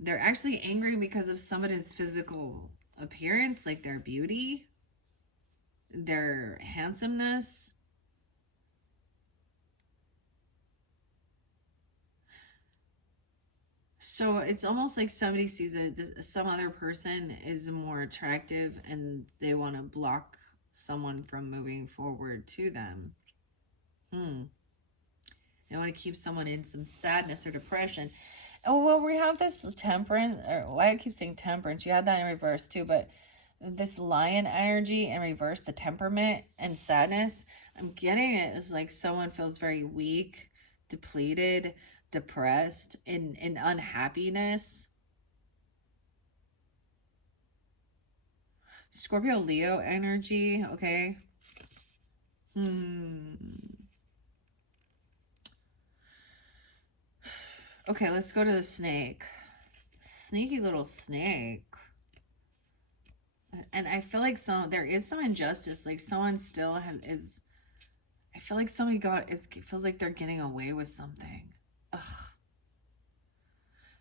they're actually angry because of somebody's physical appearance, like their beauty, their handsomeness. So it's almost like somebody sees that some other person is more attractive and they want to block someone from moving forward to them. They want to keep someone in some sadness or depression. Oh, well, we have this temperance, or why I keep saying temperance. You had that in reverse too, but this lion energy in reverse, the temperament and sadness, I'm getting it as like someone feels very weak, depleted, depressed, in unhappiness. Scorpio Leo energy, okay. Okay, let's go to the snake. Sneaky little snake. And I feel like there is some injustice. Like someone still is. I feel like somebody it feels like they're getting away with something. Ugh.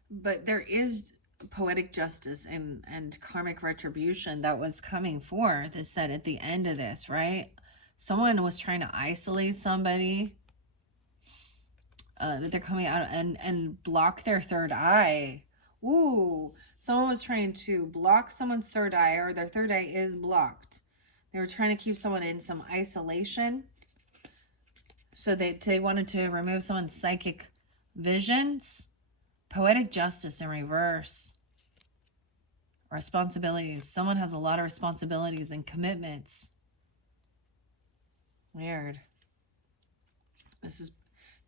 But there is poetic justice and karmic retribution that was coming forth. It said at the end of this, right? Someone was trying to isolate somebody. They're coming out and block their third eye. Ooh, someone was trying to block someone's third eye, or their third eye is blocked. They were trying to keep someone in some isolation. So they wanted to remove someone's psychic visions. Poetic justice in reverse. Responsibilities. Someone has a lot of responsibilities and commitments. Weird. This is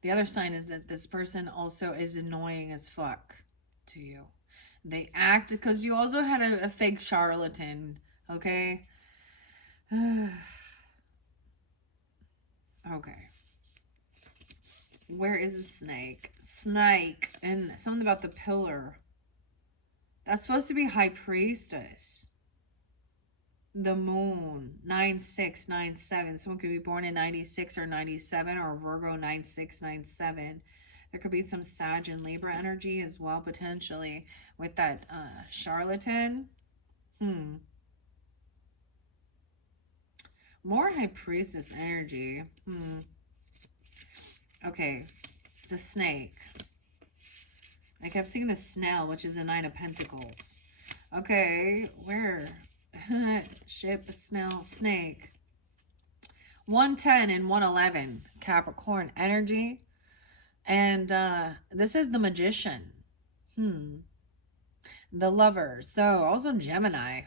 the other sign, is that this person also is annoying as fuck to you. They act, because you also had a fake charlatan, okay? Okay. Where is the snake? Snake. And something about the pillar. That's supposed to be High Priestess. The moon. 9697. Someone could be born in 96 or 97, or Virgo 9697. There could be some Sag and Libra energy as well, potentially, with that charlatan. More High Priestess energy. Okay, the snake. I kept seeing the snail, which is a 9 of Pentacles. Okay, where? Ship, snail, snake. 110 and 111. Capricorn energy. And this is the Magician. The Lover. So, also Gemini.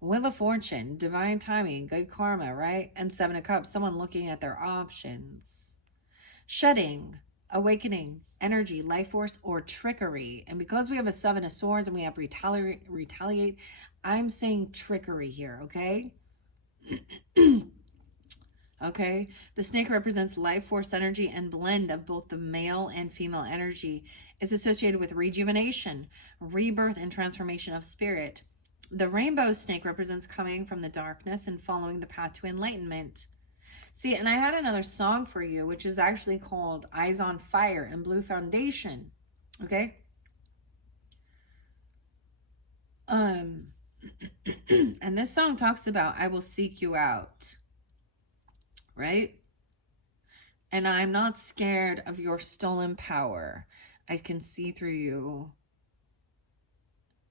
Wheel of Fortune. Divine timing. Good karma, right? And 7 of Cups. Someone looking at their options. Shedding, awakening, energy, life force, or trickery. And because we have a 7 of Swords and we have retaliate, I'm saying trickery here, okay? Okay, the snake represents life force energy and blend of both the male and female energy. It's associated with rejuvenation, rebirth, and transformation of spirit. The rainbow snake represents coming from the darkness and following the path to enlightenment. See, and I had another song for you, which is actually called Eyes on Fire and Blue Foundation. Okay? And this song talks about, I will seek you out. Right? And I'm not scared of your stolen power. I can see through you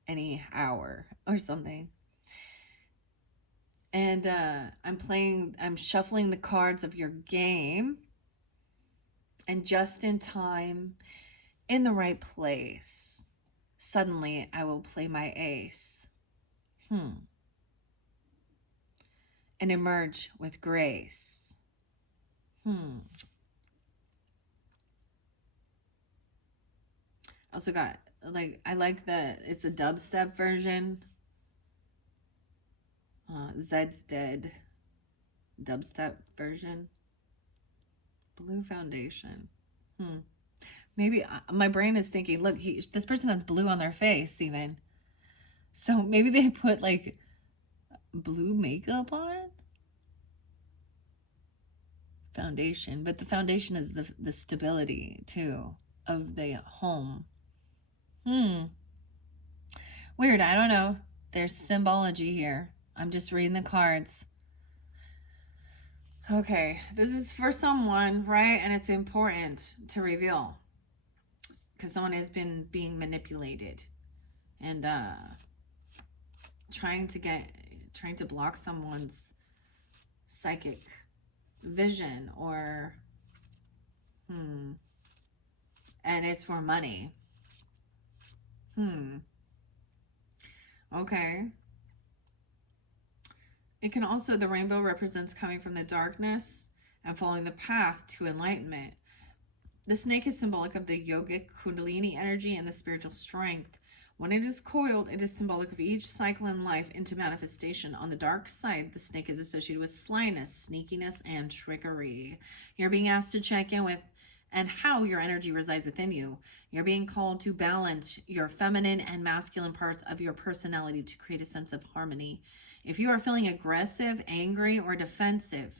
any hour or something. And I'm shuffling the cards of your game. And just in time, in the right place, suddenly I will play my ace. And emerge with grace. Also got, like, I like it's a dubstep version. Zed's Dead dubstep version. Blue Foundation. Maybe my brain is thinking, look, this person has blue on their face even. So maybe they put like blue makeup on? Foundation. But the foundation is the stability too of the home. Weird. I don't know. There's symbology here. I'm just reading the cards. Okay, this is for someone, right? And it's important to reveal because someone has been being manipulated and trying to block someone's psychic vision or and it's for money. Okay. It can also, the rainbow represents coming from the darkness and following the path to enlightenment. The snake is symbolic of the yogic kundalini energy and the spiritual strength. When it is coiled, it is symbolic of each cycle in life into manifestation. On the dark side, the snake is associated with slyness, sneakiness, and trickery. You're being asked to check in with and how your energy resides within you. You're being called to balance your feminine and masculine parts of your personality to create a sense of harmony. If you are feeling aggressive, angry, or defensive,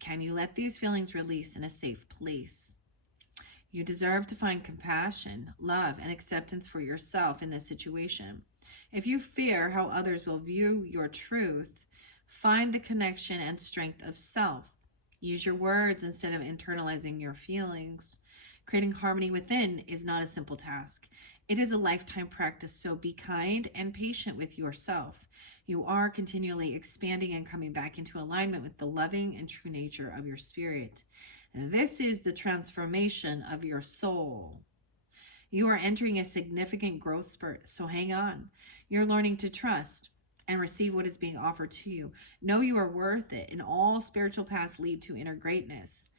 can you let these feelings release in a safe place? You deserve to find compassion, love, and acceptance for yourself in this situation. If you fear how others will view your truth, find the connection and strength of self. Use your words instead of internalizing your feelings. Creating harmony within is not a simple task. It is a lifetime practice, so be kind and patient with yourself. You are continually expanding and coming back into alignment with the loving and true nature of your spirit. And this is the transformation of your soul. You are entering a significant growth spurt, so hang on. You're learning to trust and receive what is being offered to you. Know you are worth it, and all spiritual paths lead to inner greatness.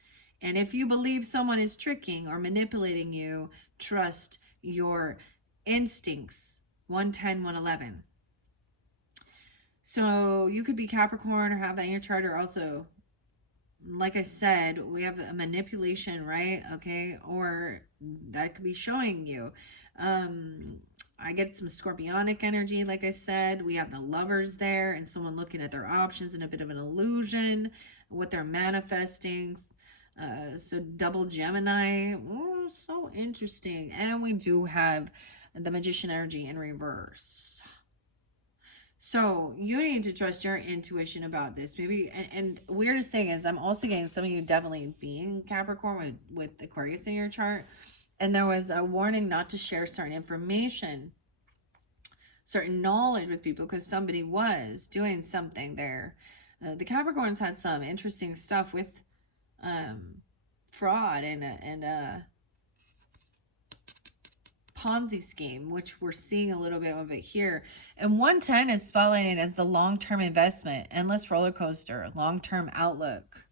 And if you believe someone is tricking or manipulating you, trust your instincts. 110, 111. So you could be Capricorn or have that in your chart, or also, like I said, we have a manipulation, right? Okay, or that could be showing you. I get some scorpionic energy, like I said. We have the lovers there and someone looking at their options and a bit of an illusion, what they're manifesting. So double Gemini, so interesting. And we do have the magician energy in reverse. So you need to trust your intuition about this. Maybe, and weirdest thing is I'm also getting some of you definitely being Capricorn with Aquarius in your chart. And there was a warning not to share certain information, certain knowledge with people because somebody was doing something there. The Capricorns had some interesting stuff with fraud and Ponzi scheme, which we're seeing a little bit of it here. And 110 is spotlighted as the long-term investment, endless roller coaster, long-term outlook.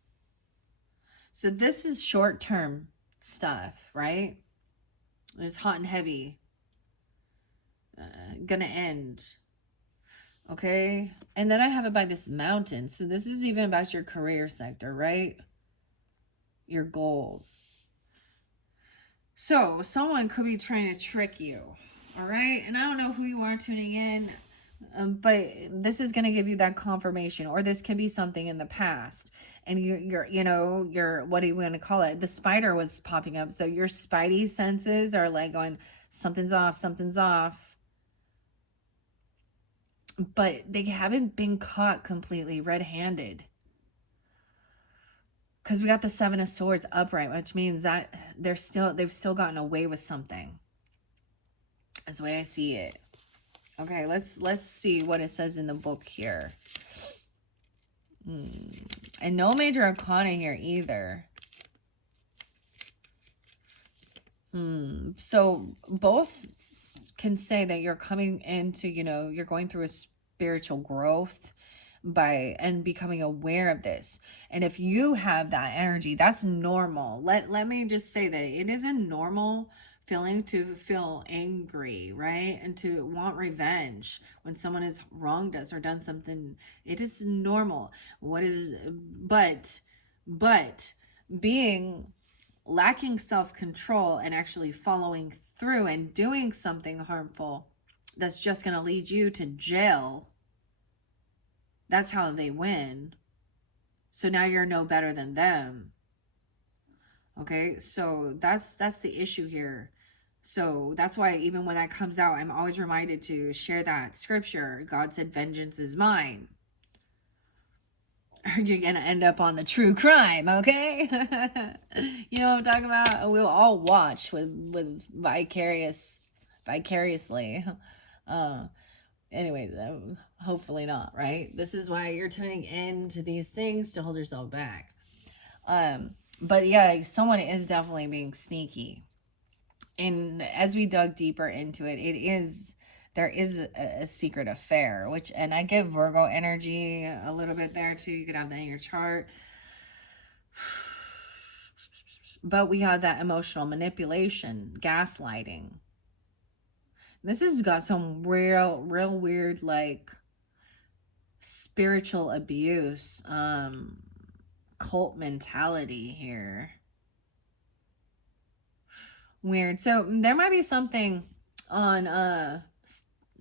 So this is short-term stuff, right? It's hot and heavy. Gonna end. Okay. And then I have it by this mountain. So this is even about your career sector, right? Your goals. So someone could be trying to trick you, all right? And I don't know who you are tuning in, but this is going to give you that confirmation, or this could be something in the past. And you're what do you want to call it? The spider was popping up. So your spidey senses are like going, something's off, something's off. But they haven't been caught completely red-handed. Because we got the Seven of Swords upright, which means that they've still gotten away with something. That's the way I see it. Okay, let's see what it says in the book here. And no major arcana here either. So both can say that you're coming into, you're going through a spiritual growth and becoming aware of this. And if you have that energy, that's normal. Let me just say that it is a normal feeling to feel angry, right? And to want revenge when someone has wronged us or done something. It is normal. But being lacking self-control and actually following through and doing something harmful that's just going to lead you to jail, that's how they win. So now you're no better than them. Okay, so that's the issue here. So that's why even when that comes out, I'm always reminded to share that scripture. God said, vengeance is mine. You're gonna end up on the true crime, okay? You know what I'm talking about? We'll all watch with vicariously. Anyway, hopefully not, right? This is why you're tuning into these things, to hold yourself back. But yeah, someone is definitely being sneaky. And as we dug deeper into it, there is a secret affair, and I give Virgo energy a little bit there too. You could have that in your chart. But we have that emotional manipulation, gaslighting. This has got some real weird, like, spiritual abuse, cult mentality here. Weird. So there might be something on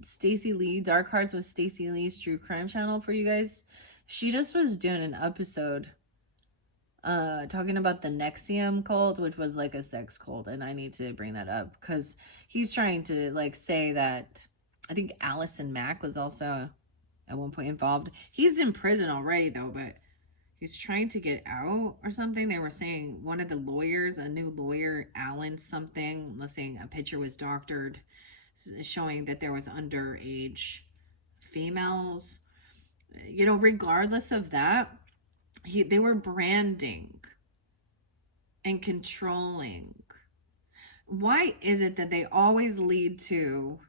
Stacey Lee, Dark Hearts with Stacey Lee's True Crime channel for you guys. She just was doing an episode talking about the Nexium cult, which was like a sex cult, and I need to bring that up because he's trying to like say that I think Allison Mack was also at one point involved. He's in prison already though, but he's trying to get out or something. They were saying one of the lawyers, a new lawyer, Alan something, was saying a picture was doctored showing that there was underage females. You know, regardless of that, they were branding and controlling. Why is it that they always lead to,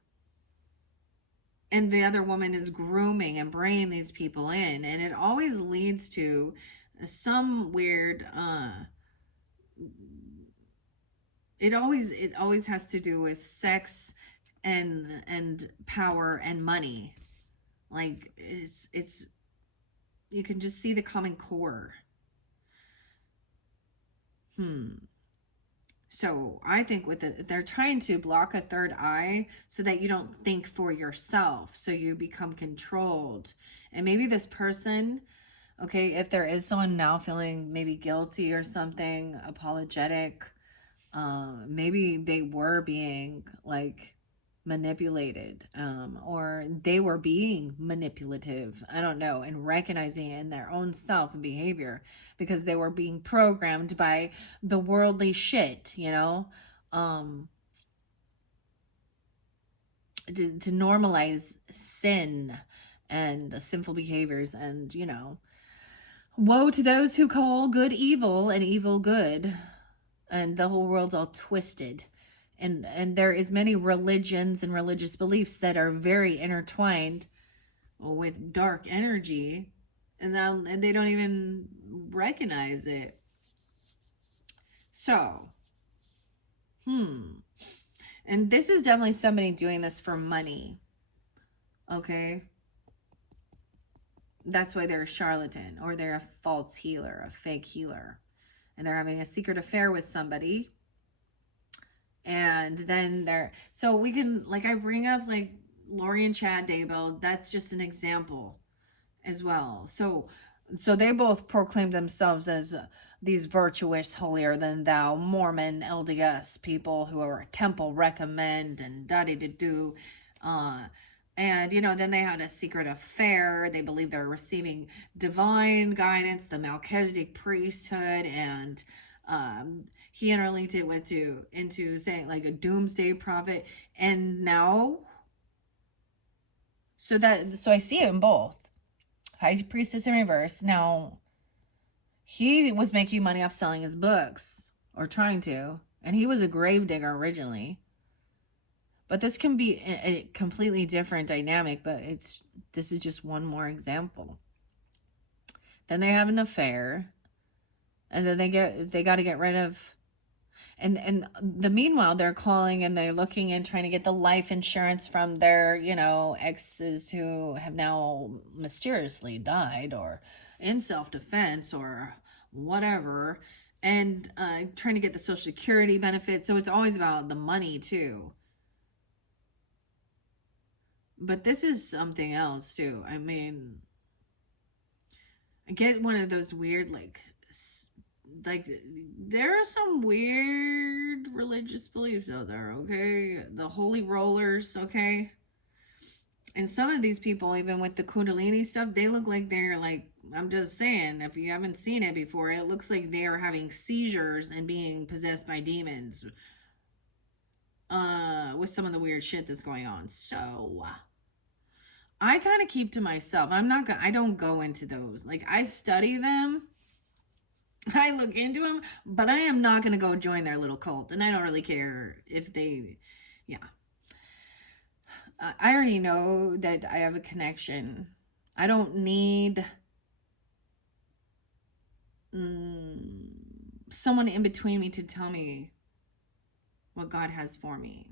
and the other woman is grooming and bringing these people in, and it always leads to some weird it always has to do with sex and power and money. Like it's you can just see the common core. So I think they're trying to block a third eye so that you don't think for yourself, so you become controlled. And maybe this person, okay, if there is someone now feeling maybe guilty or something, apologetic, maybe they were being like manipulated, or they were being manipulative, I don't know, and recognizing it in their own self and behavior because they were being programmed by the worldly shit, you know, to normalize sin and sinful behaviors. And you know, woe to those who call good evil and evil good, and the whole world's all twisted. And there is many religions and religious beliefs that are very intertwined with dark energy, and they don't even recognize it. So, and this is definitely somebody doing this for money. Okay, that's why they're a charlatan, or they're a false healer, a fake healer, and they're having a secret affair with somebody. And then so we can, like, I bring up like Lori and Chad Daybell, that's just an example as well. So they both proclaim themselves as these virtuous, holier than thou Mormon LDS people who are temple recommend and da-da-da-do. And, you know, then they had a secret affair. They believe they're receiving divine guidance, the Melchizedek priesthood, and he interlinked it into saying like a doomsday prophet. And now, so I see it in both. High priestess in reverse. Now, he was making money off selling his books, or trying to, and he was a gravedigger originally. But this can be a completely different dynamic, but this is just one more example. Then they have an affair, and then they got to get rid of, and the meanwhile they're calling and they're looking and trying to get the life insurance from their, you know, exes who have now mysteriously died or in self-defense or whatever. and trying to get the Social Security benefit. So it's always about the money too. But this is something else too. I mean, I get one of those weird, like there are some weird religious beliefs out there, okay? The holy rollers, okay? And some of these people, even with the Kundalini stuff, they look like they're like, I'm just saying, if you haven't seen it before, it looks like they are having seizures and being possessed by demons with some of the weird shit that's going on. So I kind of keep to myself. I don't go into those. Like, I study them, I look into them, but I am not going to go join their little cult. And I don't really care if they, yeah. I already know that I have a connection. I don't need someone in between me to tell me what God has for me.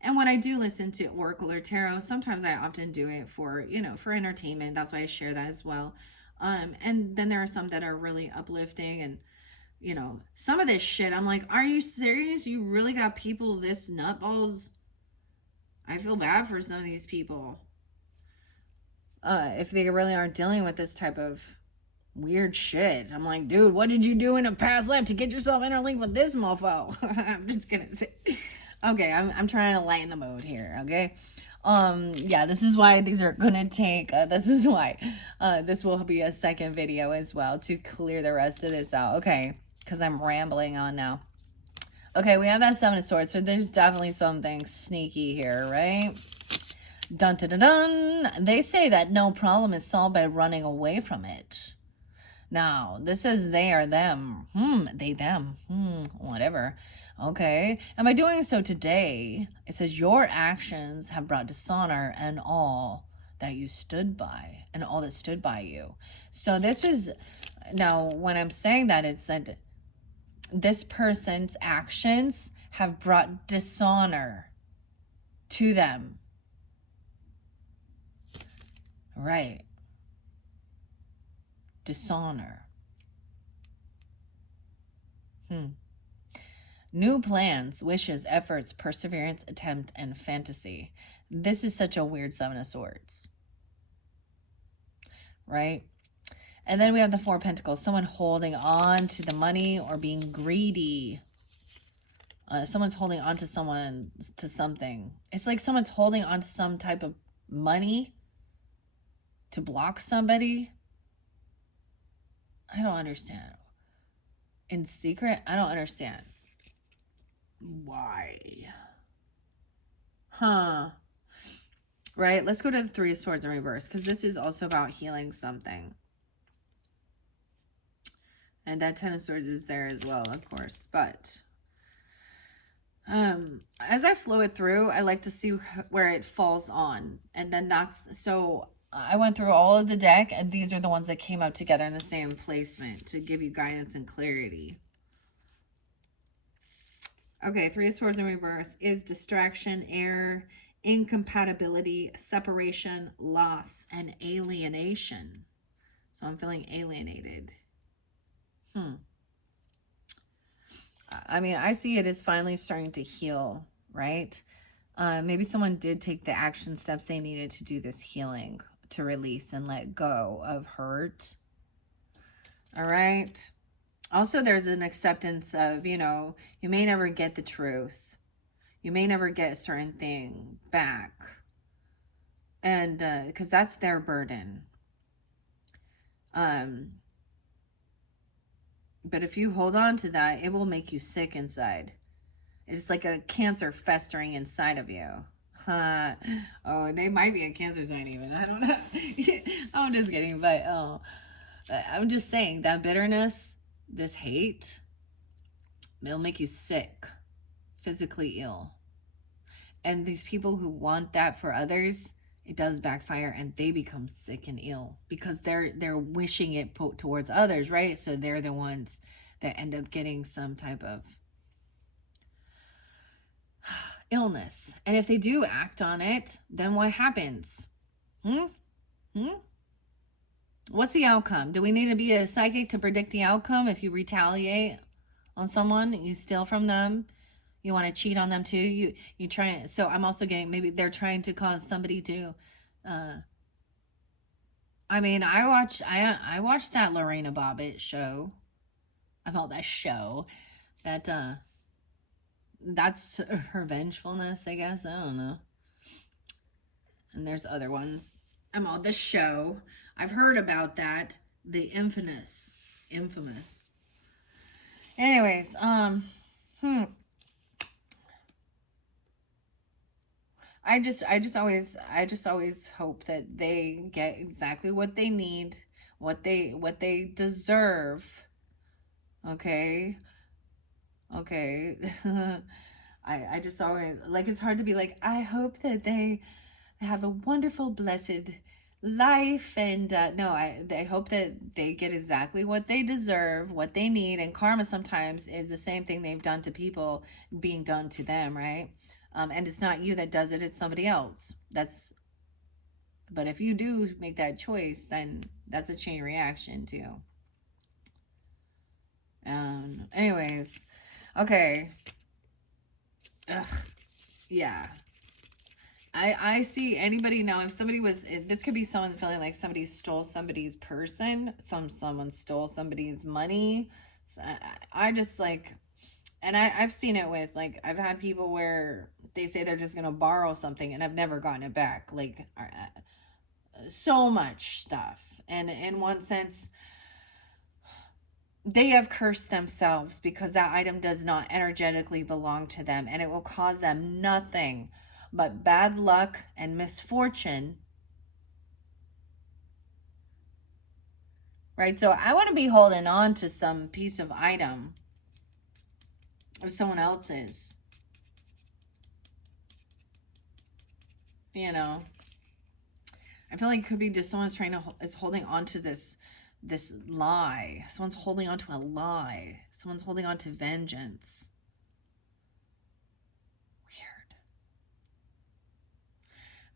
And when I do listen to Oracle or Tarot, sometimes I often do it for, for entertainment. That's why I share that as well. And then there are some that are really uplifting, and, some of this shit, I'm like, are you serious? You really got people this nutballs? I feel bad for some of these people. If they really aren't dealing with this type of weird shit. I'm like, dude, what did you do in a past life to get yourself interlinked with this mofo? I'm just gonna say. Okay, I'm trying to lighten the mood here, okay? Yeah, this is why these are gonna take, this is why this will be a second video as well to clear the rest of this out, okay? Because I'm rambling on now. Okay, we have that Seven of Swords, so there's definitely something sneaky here, right? Dun dun dun dun. They say that no problem is solved by running away from it. Now, this is they or them. They, them. Whatever. Okay. And by doing so today, it says your actions have brought dishonor and all that you stood by and all that stood by you. So this is, now when I'm saying that, it's that this person's actions have brought dishonor to them. Right. Dishonor. New plans, wishes, efforts, perseverance, attempt, and fantasy. This is such a weird Seven of Swords. Right? And then we have the Four of Pentacles. Someone holding on to the money or being greedy. Someone's holding on to something. It's like someone's holding on to some type of money to block somebody. I don't understand. In secret? I don't understand. Why? Right? Let's go to the Three of Swords in reverse, because this is also about healing something. And that Ten of Swords is there as well, of course. But as I flow it through, I like to see where it falls on. And then so I went through all of the deck, and these are the ones that came out together in the same placement to give you guidance and clarity. Okay, Three of Swords in reverse is distraction, error, incompatibility, separation, loss, and alienation. So I'm feeling alienated. I mean, I see it as finally starting to heal, right? Maybe someone did take the action steps they needed to do this healing, to release and let go of hurt. All right. Also, there's an acceptance of, you may never get the truth. You may never get a certain thing back. And because that's their burden. But if you hold on to that, it will make you sick inside. It's like a cancer festering inside of you. Oh, they might be a cancer sign even. I don't know. I'm just kidding. But I'm just saying that bitterness, this hate, it'll make you sick, physically ill. And these people who want that for others, it does backfire, and they become sick and ill because they're wishing it towards others, right? So they're the ones that end up getting some type of illness. And if they do act on it, then what happens? What's the outcome? Do we need to be a psychic to predict the outcome? If you retaliate on someone, you steal from them, you want to cheat on them too, you try. So I'm also getting, maybe they're trying to cause somebody to I mean, I watched that Lorena Bobbitt show. About that show. That that's her vengefulness, I guess. I don't know. And there's other ones. I'm on the show. I've heard about that. The infamous. Anyways, I just always hope that they get exactly what they need, what they deserve. Okay. Okay. I just always, like, it's hard to be like, I hope that they have a wonderful, blessed life. And no, I hope that they get exactly what they deserve, what they need. And karma sometimes is the same thing they've done to people being done to them, right? And it's not you that does it, it's somebody else. But if you do make that choice, then that's a chain reaction too. Anyways, okay. Ugh, yeah. I see anybody now. If somebody was, this could be someone feeling like somebody stole somebody's person, someone stole somebody's money. So I just like, and I've seen it with, like, I've had people where they say they're just gonna borrow something and I've never gotten it back. Like, so much stuff. And in one sense, they have cursed themselves because that item does not energetically belong to them, and it will cause them nothing but bad luck and misfortune. Right? So I want to be holding on to some piece of item of someone else's. You know, I feel like it could be just someone's is holding on to this lie. Someone's holding on to a lie. Someone's holding on to vengeance.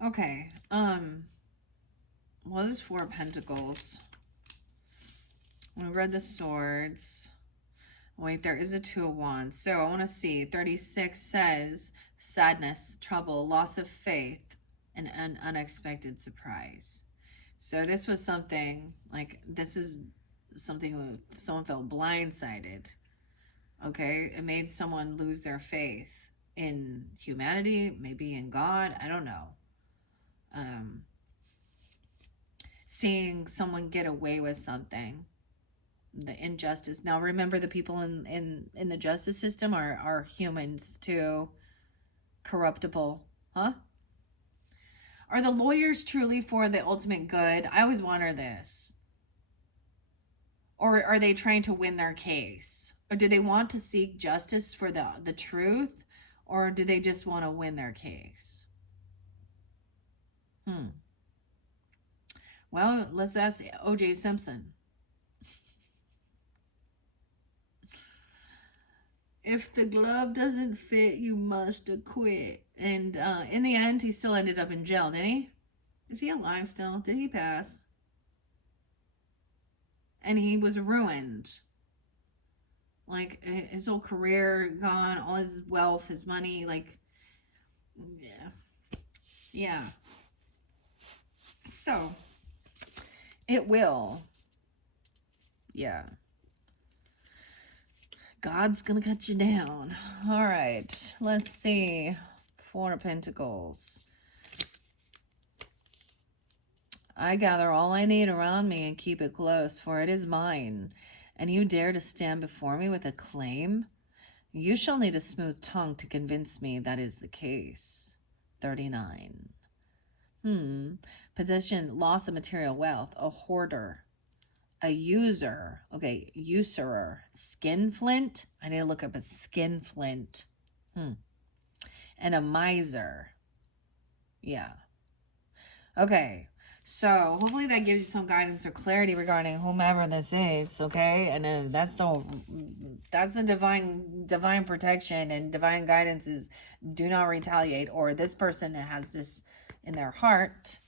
Weird. Okay. Well, this is Four of Pentacles. We read the swords. Wait, there is a Two of Wands. So I want to see. 36 says sadness, trouble, loss of faith, and an unexpected surprise. So this was something, like, this is something someone felt blindsided. Okay? It made someone lose their faith in humanity, maybe in God. I don't know. Seeing someone get away with something, the injustice. Now remember, the people in the justice system are humans too, corruptible. Huh? Are the lawyers truly for the ultimate good? I always wonder this. Or are they trying to win their case? Or do they want to seek justice for the truth? Or do they just want to win their case? Well, let's ask O.J. Simpson. If the glove doesn't fit, you must acquit. And in the end, he still ended up in jail, didn't he? Is he alive still? Did he pass? And he was ruined. Like, his whole career gone, all his wealth, his money, like, yeah. Yeah. So, it will. Yeah. God's gonna cut you down. All right. Let's see. Four of Pentacles. I gather all I need around me and keep it close, for it is mine. And you dare to stand before me with a claim? You shall need a smooth tongue to convince me that is the case. 39. Possession, loss of material wealth, a hoarder, a user, okay, usurer, skinflint. I need to look up a skinflint. And a miser. Yeah. Okay. So hopefully that gives you some guidance or clarity regarding whomever this is, okay? And that's the divine protection and divine guidance is do not retaliate, or this person has this in their heart,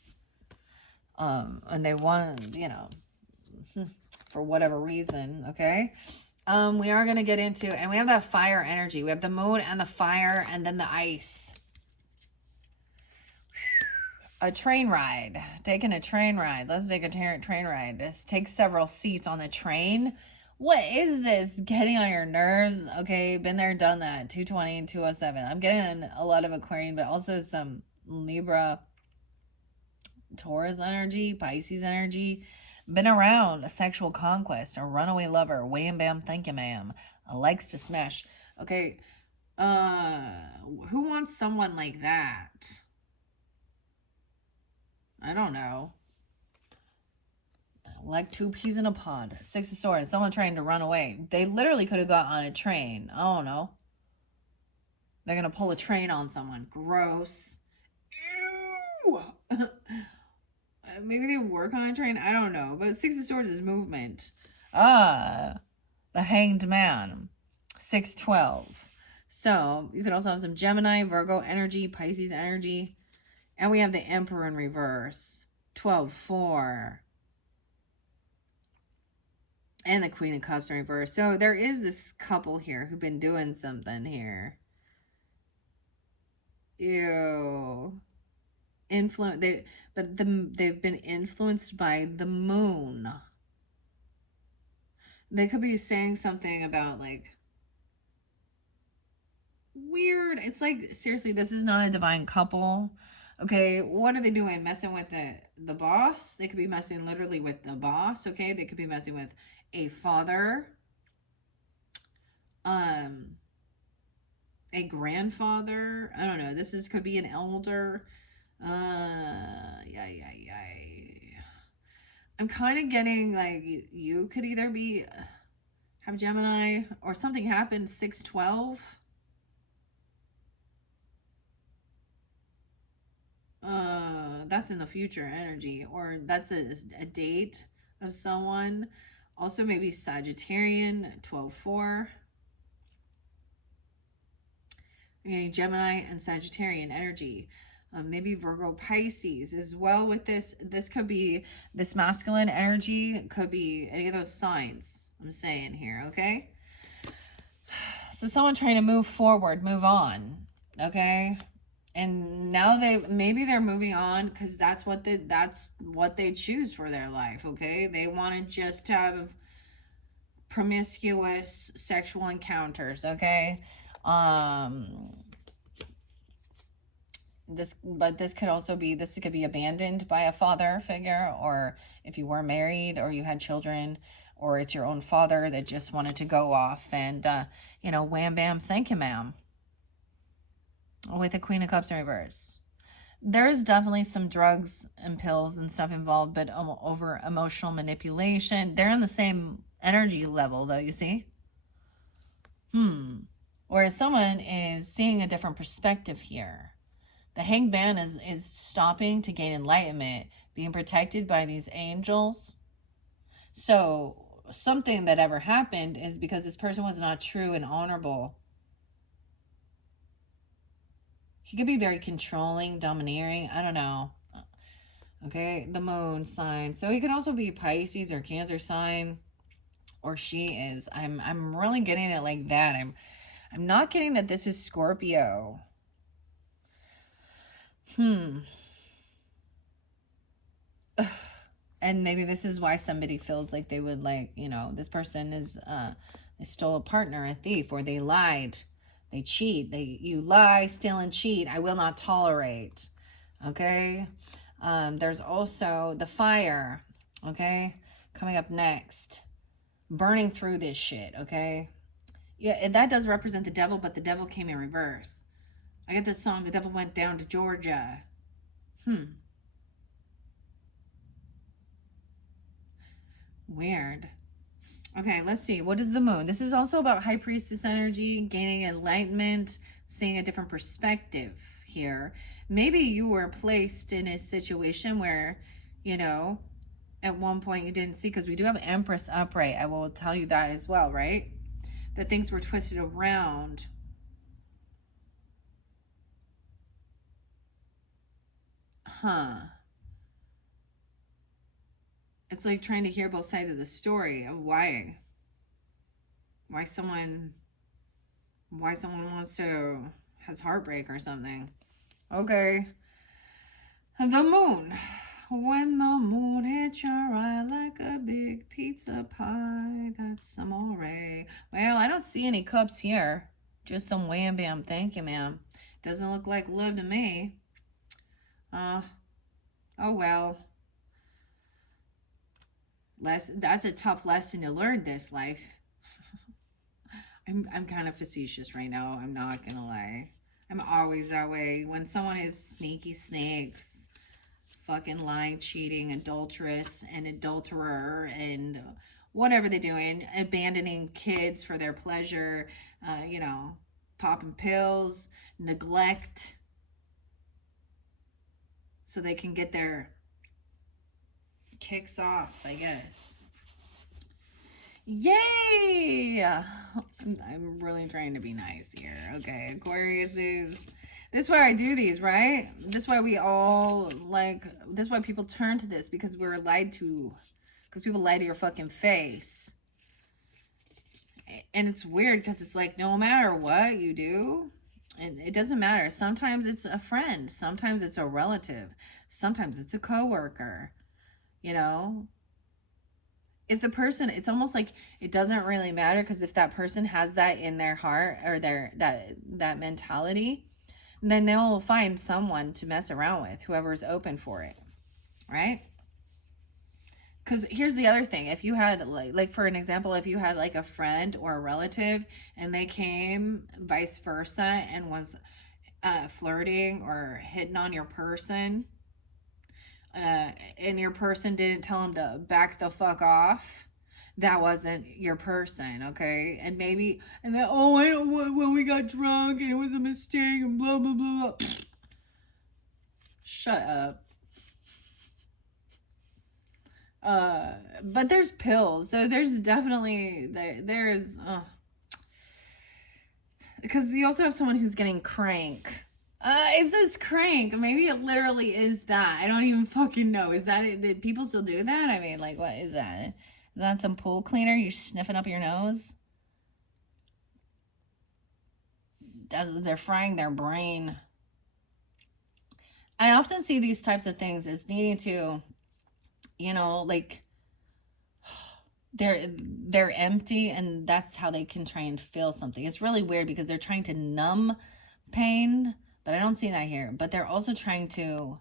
and they want, for whatever reason, okay? We are going to get into, and we have that fire energy. We have the moon and the fire and then the ice. A train ride. Taking a train ride. Let's take a train ride. Let's take several seats on the train. What is this? Getting on your nerves? Okay, been there, done that. 220 and 207. I'm getting a lot of Aquarian, but also some Libra, Taurus energy, Pisces energy. Been around a sexual conquest, a runaway lover, wham bam, thank you ma'am, likes to smash. Okay, who wants someone like that? I don't know. Like 2 peas in a pod. 6 of Swords, someone trying to run away. They literally could have got on a train. I don't know. They're gonna pull a train on someone. Gross. Ew! Maybe they work on a train. I don't know. But 6 of Swords is movement. The Hanged Man. 612. So you could also have some Gemini, Virgo energy, Pisces energy. And we have the Emperor in reverse. 12-4. And the Queen of Cups in reverse. So there is this couple here who've been doing something here. Ew. They've been influenced by the moon. They could be saying something about like weird. It's like, seriously, this is not a divine couple. Okay, what are they doing? Messing with the boss? They could be messing literally with the boss. Okay, they could be messing with a father, a grandfather. I don't know. Could be an elder. Yeah. I'm kind of getting like you could either be have Gemini or something happened 612. That's in the future energy, or that's a date of someone. Also maybe Sagittarian 12-4. Okay, Gemini and Sagittarian energy. Maybe Virgo Pisces as well with this. This could be this masculine energy. Could be any of those signs I'm saying here, okay? So someone trying to move forward, move on, okay? And now maybe they're moving on because that's what they choose for their life, okay? They want to just have promiscuous sexual encounters, okay? This could be abandoned by a father figure, or if you were married or you had children, or it's your own father that just wanted to go off and wham bam, thank you ma'am, with the Queen of Cups in reverse. There's definitely some drugs and pills and stuff involved, but over emotional manipulation. They're in the same energy level though, you see? Whereas someone is seeing a different perspective here. The Hanged Man is stopping to gain enlightenment, being protected by these angels. So something that ever happened is because this person was not true and honorable. He could be very controlling, domineering. I don't know. Okay, the moon sign. So he could also be Pisces or Cancer sign, or she is. I'm really getting it like that. I'm not getting that this is Scorpio. And maybe this is why somebody feels like they would this person is they stole a partner, a thief, or they lied. They cheat. You lie, steal, and cheat. I will not tolerate. Okay. There's also the fire. Okay. Coming up next. Burning through this shit. Okay. Yeah, that does represent the devil, but the devil came in reverse. I get this song, The Devil Went Down to Georgia. Weird. Okay, let's see. What is the moon? This is also about High Priestess energy, gaining enlightenment, seeing a different perspective here. Maybe you were placed in a situation where, at one point you didn't see, because we do have Empress upright. I will tell you that as well, right? That things were twisted around. it's like trying to hear both sides of the story of why someone wants to has heartbreak or something. Okay. The moon. When the moon hits your eye like a big pizza pie, that's amore. Well, I don't see any cups here. Just some wham bam. Thank you, ma'am. Doesn't look like love to me. Uh, oh well. That's a tough lesson to learn this life. I'm kind of facetious right now. I'm not gonna lie. I'm always that way. When someone is sneaky snakes, fucking lying, cheating, adulteress, and adulterer, and whatever they're doing, abandoning kids for their pleasure, popping pills, neglect, so they can get their kicks off, I guess. Yay! I'm really trying to be nice here. Okay, Aquarius is... This is why I do these, right? This is why we all, this is why people turn to this, because we're lied to. Because people lie to your fucking face. And it's weird, because it's like, no matter what you do, it doesn't matter. Sometimes it's a friend. Sometimes it's a relative. Sometimes it's a coworker. You know? If the person, it's almost like it doesn't really matter, because if that person has that in their heart, or that mentality, then they'll find someone to mess around with, whoever's open for it, right? Because here's the other thing. If you had, like for an example, if you had like a friend or a relative and they came vice versa and was flirting or hitting on your person, and your person didn't tell them to back the fuck off, that wasn't your person, okay? And maybe, and then, oh, I don't, when we got drunk and it was a mistake and blah, blah, blah, blah. Shut up. But there's pills. So there's definitely, there's, because we also have someone who's getting crank. It says crank. Maybe it literally is that. I don't even fucking know. Is that it? Did people still do that? I mean, like, what is that? Is that some pool cleaner? You sniffing up your nose? They're frying their brain. I often see these types of things as needing to, like, they're empty, and that's how they can try and feel something. It's really weird because they're trying to numb pain, but I don't see that here. But they're also trying to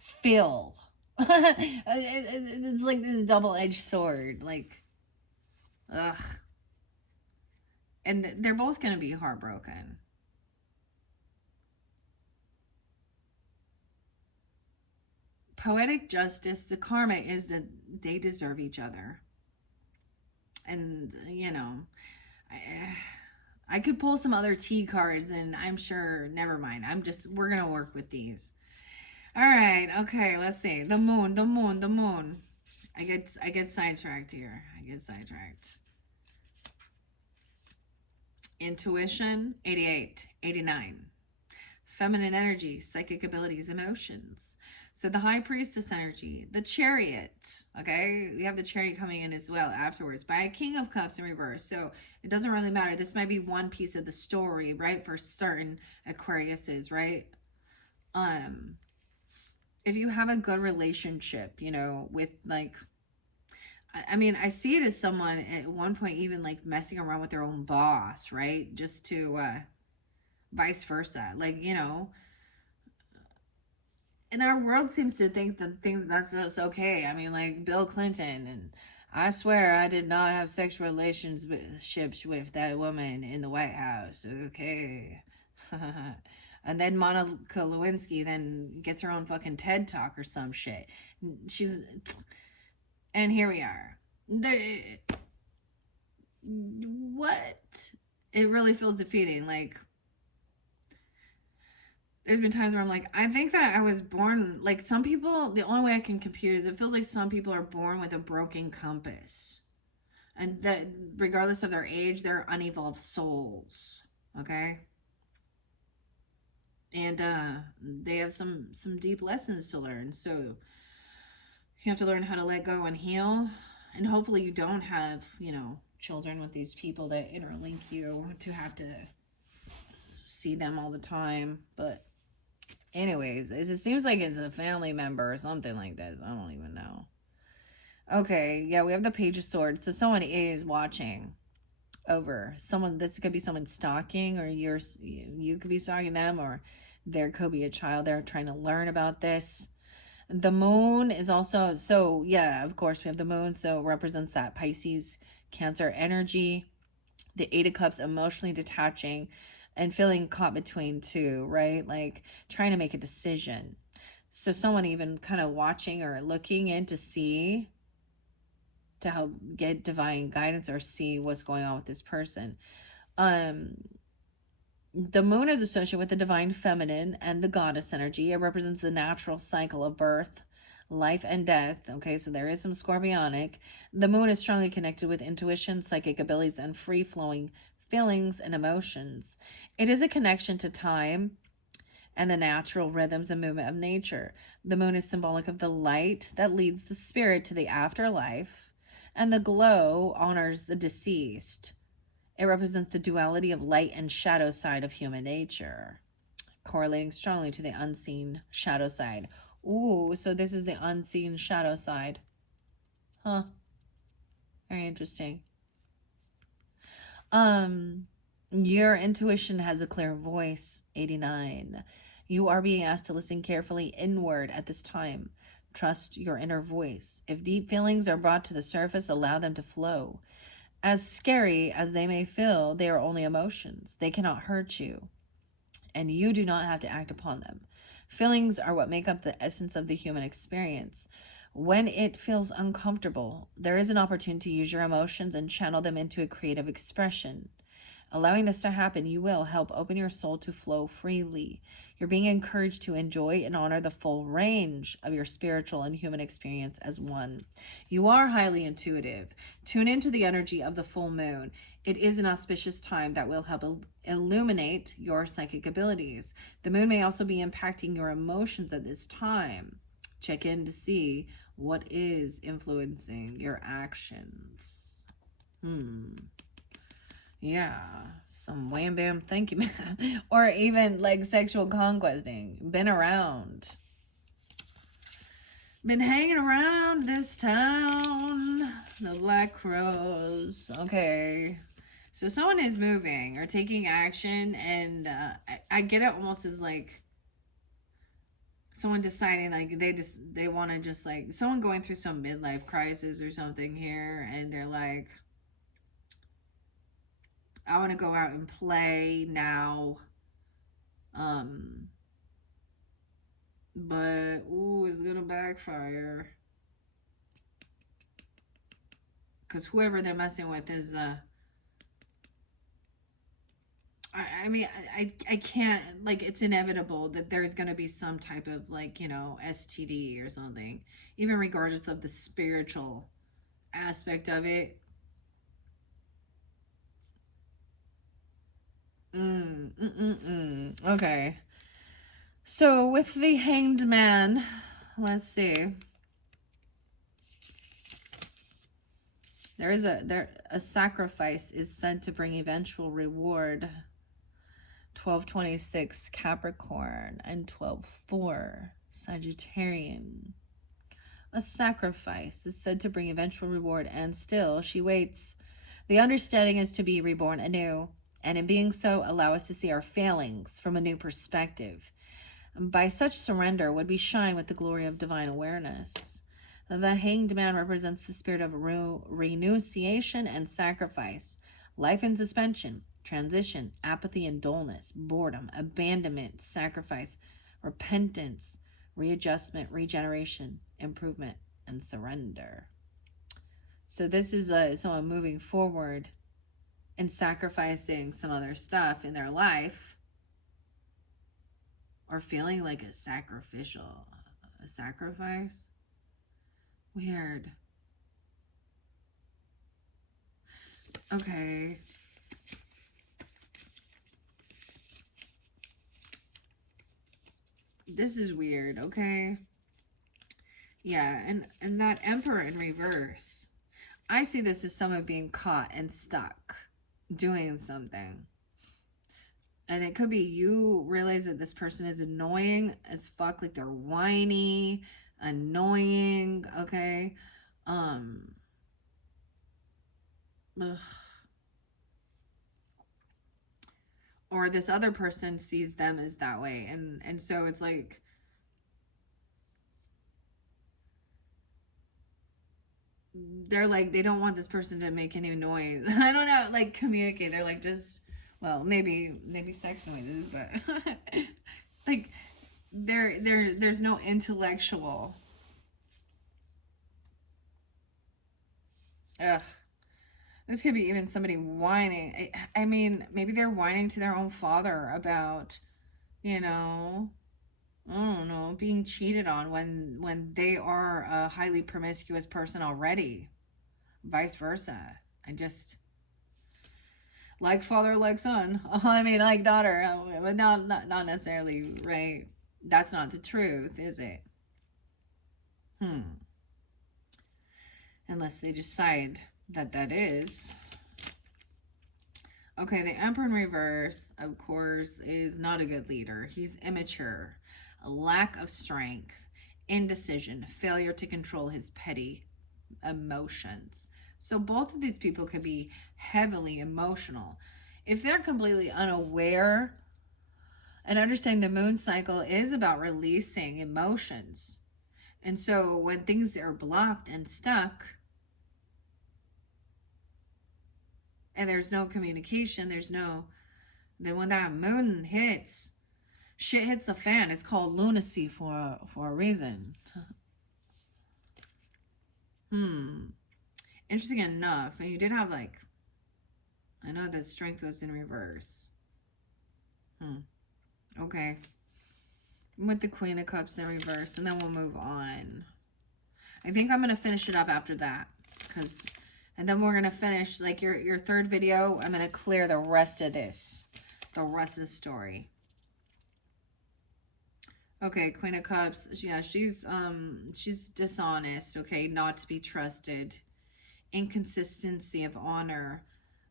feel. It's like this double-edged sword, like, ugh. And they're both gonna be heartbroken. Poetic justice, the karma is that they deserve each other. And, I could pull some other T cards, and I'm sure, never mind. We're going to work with these. All right. Okay. Let's see. The moon, the moon, the moon. I get sidetracked here. Intuition, 88, 89. Feminine energy, psychic abilities, emotions. So the high priestess energy, the chariot, okay? We have the chariot coming in as well afterwards by a king of cups in reverse. So it doesn't really matter. This might be one piece of the story, right? For certain Aquariuses, right? If you have a good relationship, with like, I mean, I see it as someone at one point even like messing around with their own boss, right? Just to, vice versa. Like, and our world seems to think that that's just okay. I mean, like Bill Clinton, and I swear I did not have sexual relationships with that woman in the White House. Okay. And then Monica Lewinsky then gets her own fucking TED Talk or some shit. And here we are. What? It really feels defeating. Like, there's been times where I'm like, I think that I was born, like some people, the only way I can compute is it feels like some people are born with a broken compass. And that regardless of their age, they're unevolved souls. Okay? And they have some deep lessons to learn. So You have to learn how to let go and heal. And hopefully you don't have, you know, children with these people that interlink you to have to see them all the time. But anyways, it seems like it's a family member or something like this. I don't even know. Okay, yeah, we have the Page of Swords. So someone is watching over someone. This could be someone stalking, or you could be stalking them, or there could be a child there trying to learn about this. The moon is also, so yeah, of course we have the moon, so it represents that Pisces Cancer energy. The Eight of Cups, emotionally detaching and feeling caught between two, right? Like trying to make a decision. So someone even kind of watching or looking in to see, to help get divine guidance or see what's going on with this person. Um, the moon is associated with the divine feminine and the goddess energy. It represents the natural cycle of birth, life, and death. Okay, so there is some scorpionic. The moon is strongly connected with intuition, psychic abilities, and free flowing feelings and emotions. It is a connection to time and the natural rhythms and movement of nature. The moon is symbolic of the light that leads the spirit to the afterlife, and the glow honors the deceased. It represents the duality of light and shadow side of human nature, correlating strongly to the unseen shadow side. Ooh, so this is the unseen shadow side. Huh. Very interesting. Your intuition has a clear voice, 89. You are being asked to listen carefully inward at this time. Trust your inner voice. If deep feelings are brought to the surface, allow them to flow. As scary as they may feel, they are only emotions. They cannot hurt you, and you do not have to act upon them. Feelings are what make up the essence of the human experience. When it feels uncomfortable, there is an opportunity to use your emotions and channel them into a creative expression. Allowing this to happen, you will help open your soul to flow freely. You're being encouraged to enjoy and honor the full range of your spiritual and human experience as one. You are highly intuitive. Tune into the energy of the full moon. It is an auspicious time that will help illuminate your psychic abilities. The moon may also be impacting your emotions at this time. Check in to see what is influencing your actions. Yeah, some wham bam thank you man. Or even like sexual conquesting. Been around. Been hanging around this town. The Black Crows. Okay. So someone is moving or taking action, and I get it almost as like someone deciding like they want to just like someone going through some midlife crisis or something here, and they're like, I want to go out and play now. But ooh, it's gonna backfire. Cause whoever they're messing with is I mean I can't, like, it's inevitable that there's gonna be some type of like, you know, STD or something. Even regardless of the spiritual aspect of it. Okay. So with the Hanged Man, let's see. A sacrifice is said to bring eventual reward. 1226 Capricorn and 12/4 Sagittarian. A sacrifice is said to bring eventual reward, and still she waits. The understanding is to be reborn anew, and in being so, allow us to see our failings from a new perspective. By such surrender would we shine with the glory of divine awareness. The Hanged Man represents the spirit of renunciation and sacrifice, life in suspension, transition, apathy and dullness, boredom, abandonment, sacrifice, repentance, readjustment, regeneration, improvement, and surrender. So this is someone moving forward and sacrificing some other stuff in their life, or feeling like a sacrifice. Weird. Okay. This is weird, okay? Yeah, and that Emperor in reverse. I see this as someone being caught and stuck doing something. And it could be you realize that this person is annoying as fuck, like they're whiny, annoying, okay? Um ugh. Or this other person sees them as that way, and so it's like they're like they don't want this person to make any noise. I don't know, like communicate. They're like just well, maybe sex noises, but like there's no intellectual. Ugh. This could be even somebody whining. I mean, maybe they're whining to their own father about, you know, I don't know, being cheated on when they are a highly promiscuous person already. Vice versa. I just like father, like son. I mean, like daughter, but not necessarily right. That's not the truth, is it? Hmm. Unless they decide that that is. Okay, the Emperor in reverse, of course, is not a good leader. He's immature, a lack of strength, indecision, failure to control his petty emotions. So both of these people could be heavily emotional. If they're completely unaware and understanding the moon cycle is about releasing emotions. And so when things are blocked and stuck and there's no communication, there's no then when that moon hits, shit hits the fan. It's called lunacy for a reason. Hmm. Interesting enough, and you did have like I know that strength was in reverse. Hmm. Okay. With the Queen of Cups in reverse, and then we'll move on. I think I'm gonna finish it up after that, cause, and then we're gonna finish like your third video. I'm gonna clear the rest of this, the rest of the story. Okay, Queen of Cups. Yeah, she's dishonest. Okay, not to be trusted. Inconsistency of honor,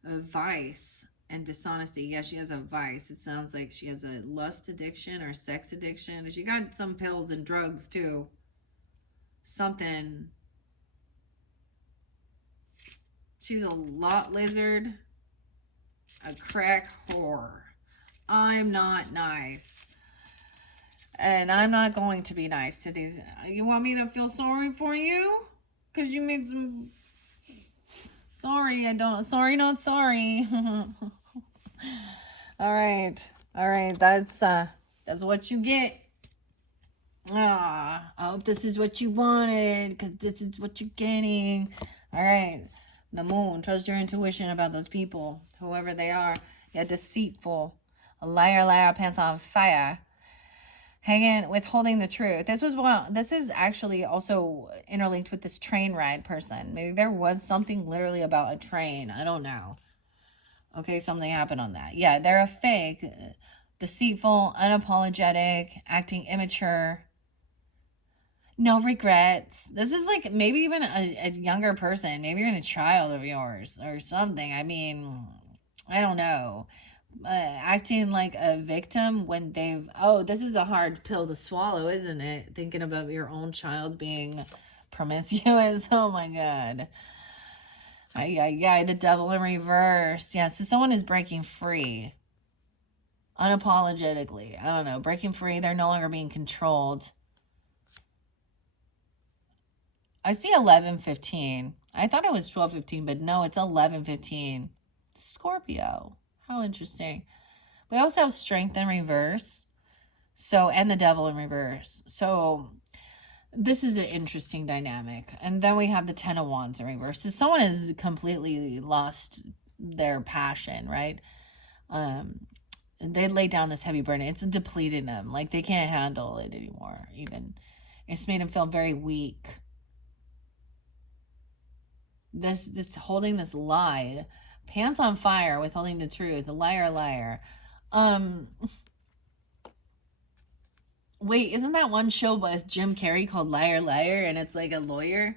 vice, and dishonesty. Yeah, she has a vice. It sounds like she has a lust addiction or sex addiction. She got some pills and drugs too. Something. She's a lot lizard, a crack whore. I'm not nice. And I'm not going to be nice to these. You want me to feel sorry for you? Because you made some. Sorry, I don't. Sorry, not sorry. All right. All right. That's what you get. Ah, I hope this is what you wanted, because this is what you're getting. All right. The moon. Trust your intuition about those people, whoever they are. Yeah, deceitful. A liar, liar, pants on fire. Hanging, withholding the truth. This was one. This is actually also interlinked with this train ride person. Maybe there was something literally about a train. I don't know. Okay, something happened on that. Yeah, they're a fake, deceitful, unapologetic, acting immature, no regrets. This is like maybe even a younger person, maybe even a child of yours or something. I mean, I don't know. Acting like a victim when they've, oh, this is a hard pill to swallow, isn't it? Thinking about your own child being promiscuous. Oh my God. Yeah, the devil in reverse. Yeah, so someone is breaking free unapologetically. I don't know, breaking free. They're no longer being controlled. I see 11:15. I thought it was 12:15, but no, it's 11:15. Scorpio. How interesting. We also have strength in reverse. So, and the devil in reverse. So, this is an interesting dynamic. And then we have the 10 of Wands in reverse. So, someone has completely lost their passion, right? They lay down this heavy burden. It's depleted them. Like they can't handle it anymore, even. It's made them feel very weak. This holding this lie, pants on fire, withholding the truth, a liar, liar. Wait, isn't that one show with Jim Carrey called Liar Liar and it's like a lawyer?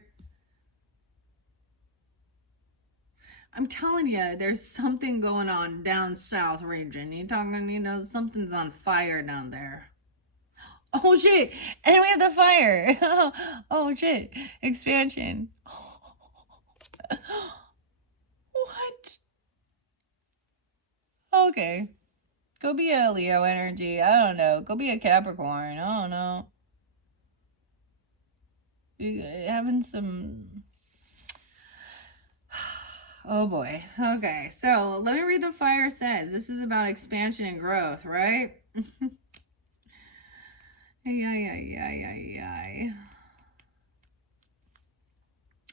I'm telling you, there's something going on down south region. You talking, something's on fire down there. Oh shit! And we have the fire. Oh shit! Expansion. What? Okay. Go be a Leo energy. I don't know. Go be a Capricorn. I don't know. You having some. Oh boy. Okay. So let me read the fire says. This is about expansion and growth, right? Ay.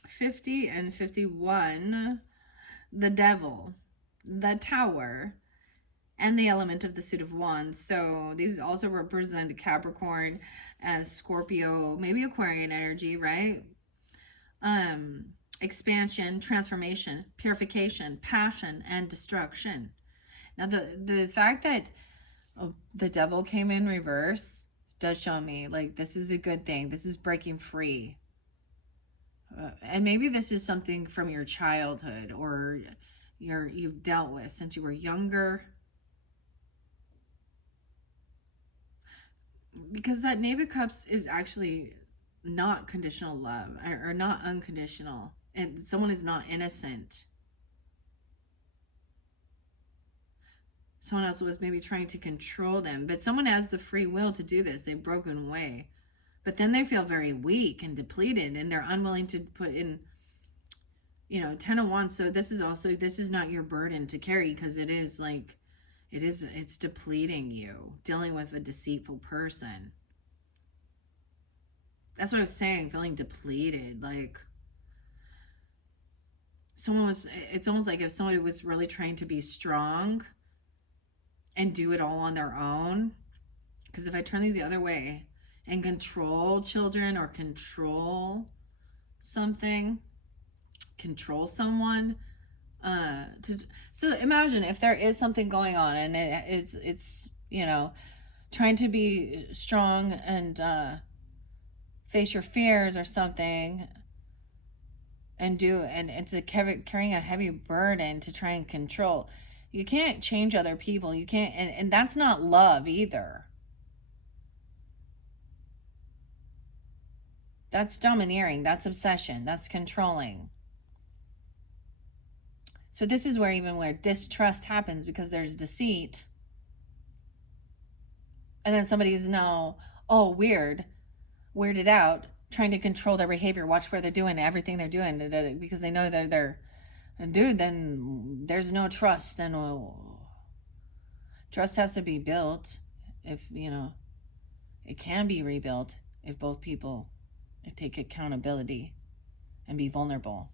50 and 51. The devil. The tower. And the element of the suit of wands. So these also represent Capricorn as Scorpio, maybe Aquarian energy, right? Expansion, transformation, purification, passion, and destruction. Now the fact that the devil came in reverse does show me like this is a good thing. This is breaking free. And maybe this is something from your childhood or you've dealt with since you were younger. Because that Knave of Cups is actually not conditional love or not unconditional, and someone is not innocent. Someone else was maybe trying to control them, but someone has the free will to do this. They've broken away, but then they feel very weak and depleted, and they're unwilling to put in, 10 of Wands. So this is not your burden to carry, because it's depleting you, dealing with a deceitful person. That's what I was saying, feeling depleted. Like it's almost like if somebody was really trying to be strong and do it all on their own. Because if I turn these the other way and control children or control something, control someone, so imagine if there is something going on and it's trying to be strong and face your fears or something, and it's carrying a heavy burden to try and control. You can't change other people. You can't, and that's not love either. That's domineering. That's obsession. That's controlling. So this is where distrust happens, because there's deceit. And then somebody is now, oh, weirded out, trying to control their behavior, watch where they're doing, everything they're doing, because they know they're dude, then there's no trust. Then trust has to be built. If it can be rebuilt if both people take accountability and be vulnerable.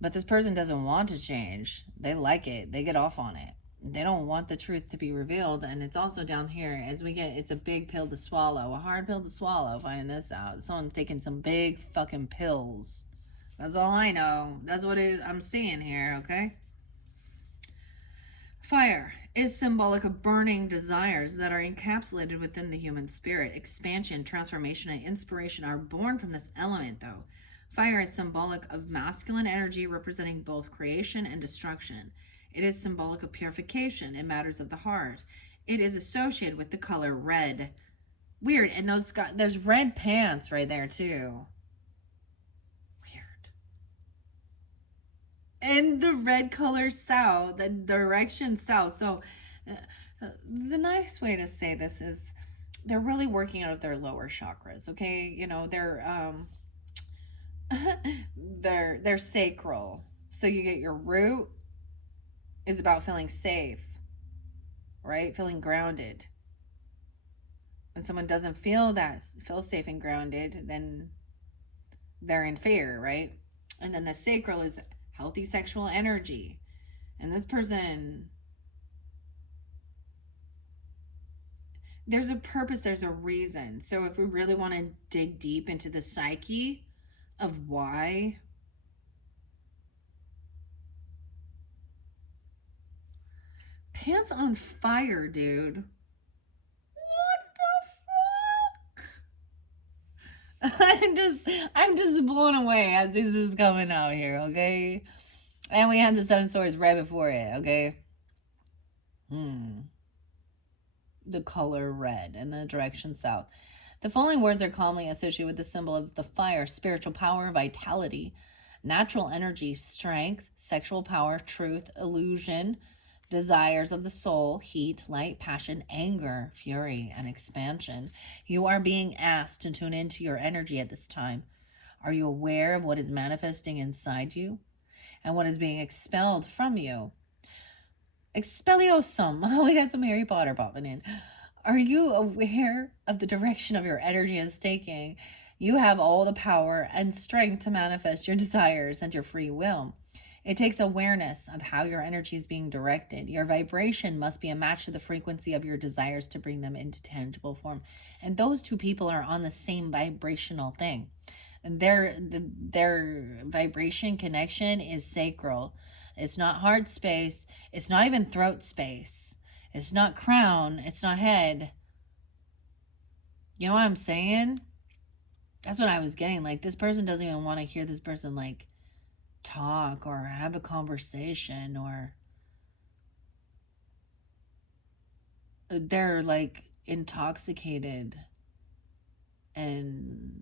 But this person doesn't want to change. They like it. They get off on it. They don't want the truth to be revealed. And it's also down here as it's a big pill to swallow, a hard pill to swallow, finding this out. Someone's taking some big fucking pills. That's all I know. That's what I'm seeing here, okay? Fire is symbolic of burning desires that are encapsulated within the human spirit. Expansion, transformation, and inspiration are born from this element, though. Fire is symbolic of masculine energy representing both creation and destruction. It is symbolic of purification in matters of the heart. It is associated with the color red. Weird, and there's red pants right there too. Weird. And the red color south, the direction south. So the nice way to say this is they're really working out of their lower chakras, okay? They're sacral. So you get your root is about feeling safe, right? Feeling grounded. When someone doesn't feel safe and grounded, then they're in fear, right? And then the sacral is healthy sexual energy. And this person, there's a purpose, there's a reason. So if we really want to dig deep into the psyche of why, pants on fire, dude. I'm just blown away as this is coming out here, okay? And we had the Seven Swords right before it, okay? The color red and the direction south. The following words are commonly associated with the symbol of the fire: spiritual power, vitality, natural energy, strength, sexual power, truth, illusion, desires of the soul, heat, light, passion, anger, fury, and expansion. You are being asked to tune into your energy at this time. Are you aware of what is manifesting inside you and what is being expelled from you? Expelliosum. We got some Harry Potter popping in. Are you aware of the direction of your energy is taking? You have all the power and strength to manifest your desires and your free will. It takes awareness of how your energy is being directed. Your vibration must be a match to the frequency of your desires to bring them into tangible form. And those two people are on the same vibrational thing. And their vibration connection is sacral. It's not heart space. It's not even throat space. It's not crown. It's not head. You know what I'm saying? That's what I was getting. Like, this person doesn't even want to hear this person, like, talk or have a conversation, or they're, like, intoxicated. And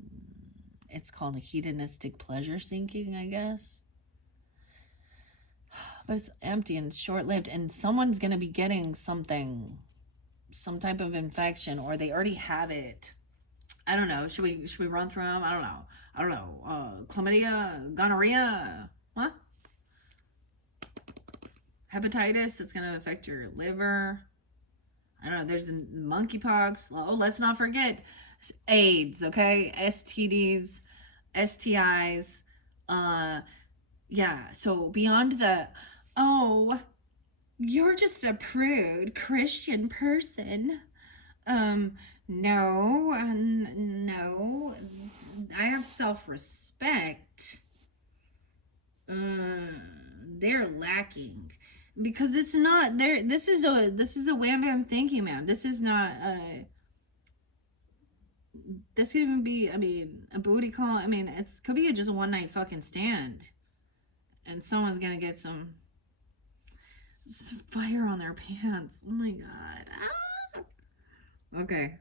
it's called a hedonistic pleasure seeking, I guess. But it's empty and short-lived, and someone's going to be getting something, some type of infection, or they already have it. I don't know. Should we run through them? I don't know. Chlamydia, gonorrhea, what? Hepatitis that's going to affect your liver. I don't know. There's monkeypox. Oh, let's not forget AIDS, okay? STDs, STIs. Yeah. So beyond the, oh, you're just a prude Christian person. No, no. I have self-respect. They're lacking because it's not there. This is a wham bam thank you, ma'am. This is not this could even be, I mean, a booty call. I mean, it's could be just a one night fucking stand, and someone's gonna get some fire on their pants. Oh my god. Ah! Okay.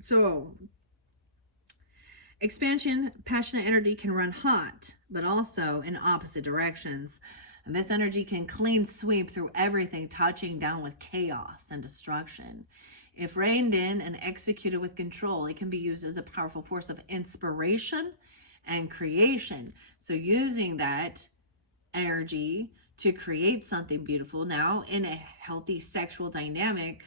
So, expansion, passionate energy can run hot, but also in opposite directions. And this energy can clean sweep through everything, touching down with chaos and destruction. If reined in and executed with control, it can be used as a powerful force of inspiration and creation. So using that energy to create something beautiful now in a healthy sexual dynamic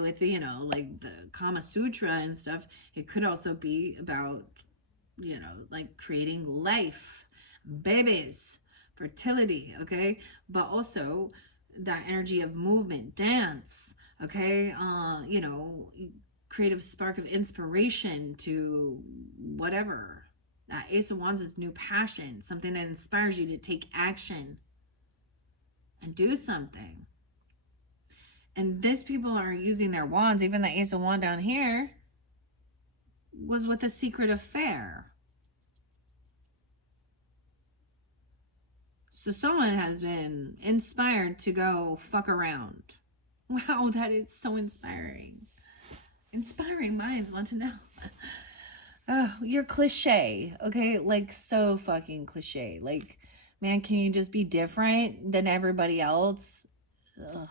with, you know, like the Kama Sutra and stuff, it could also be about, you know, like creating life, babies, fertility, okay? But also that energy of movement, dance, okay? You know, creative spark of inspiration to whatever. That Ace of Wands is new passion, something that inspires you to take action and do something. And these people are using their wands. Even the Ace of Wands down here was with a secret affair. So someone has been inspired to go fuck around. Wow, that is so inspiring. Inspiring minds want to know. Oh, you're cliche, okay? Like, so fucking cliche. Like, man, can you just be different than everybody else? Ugh.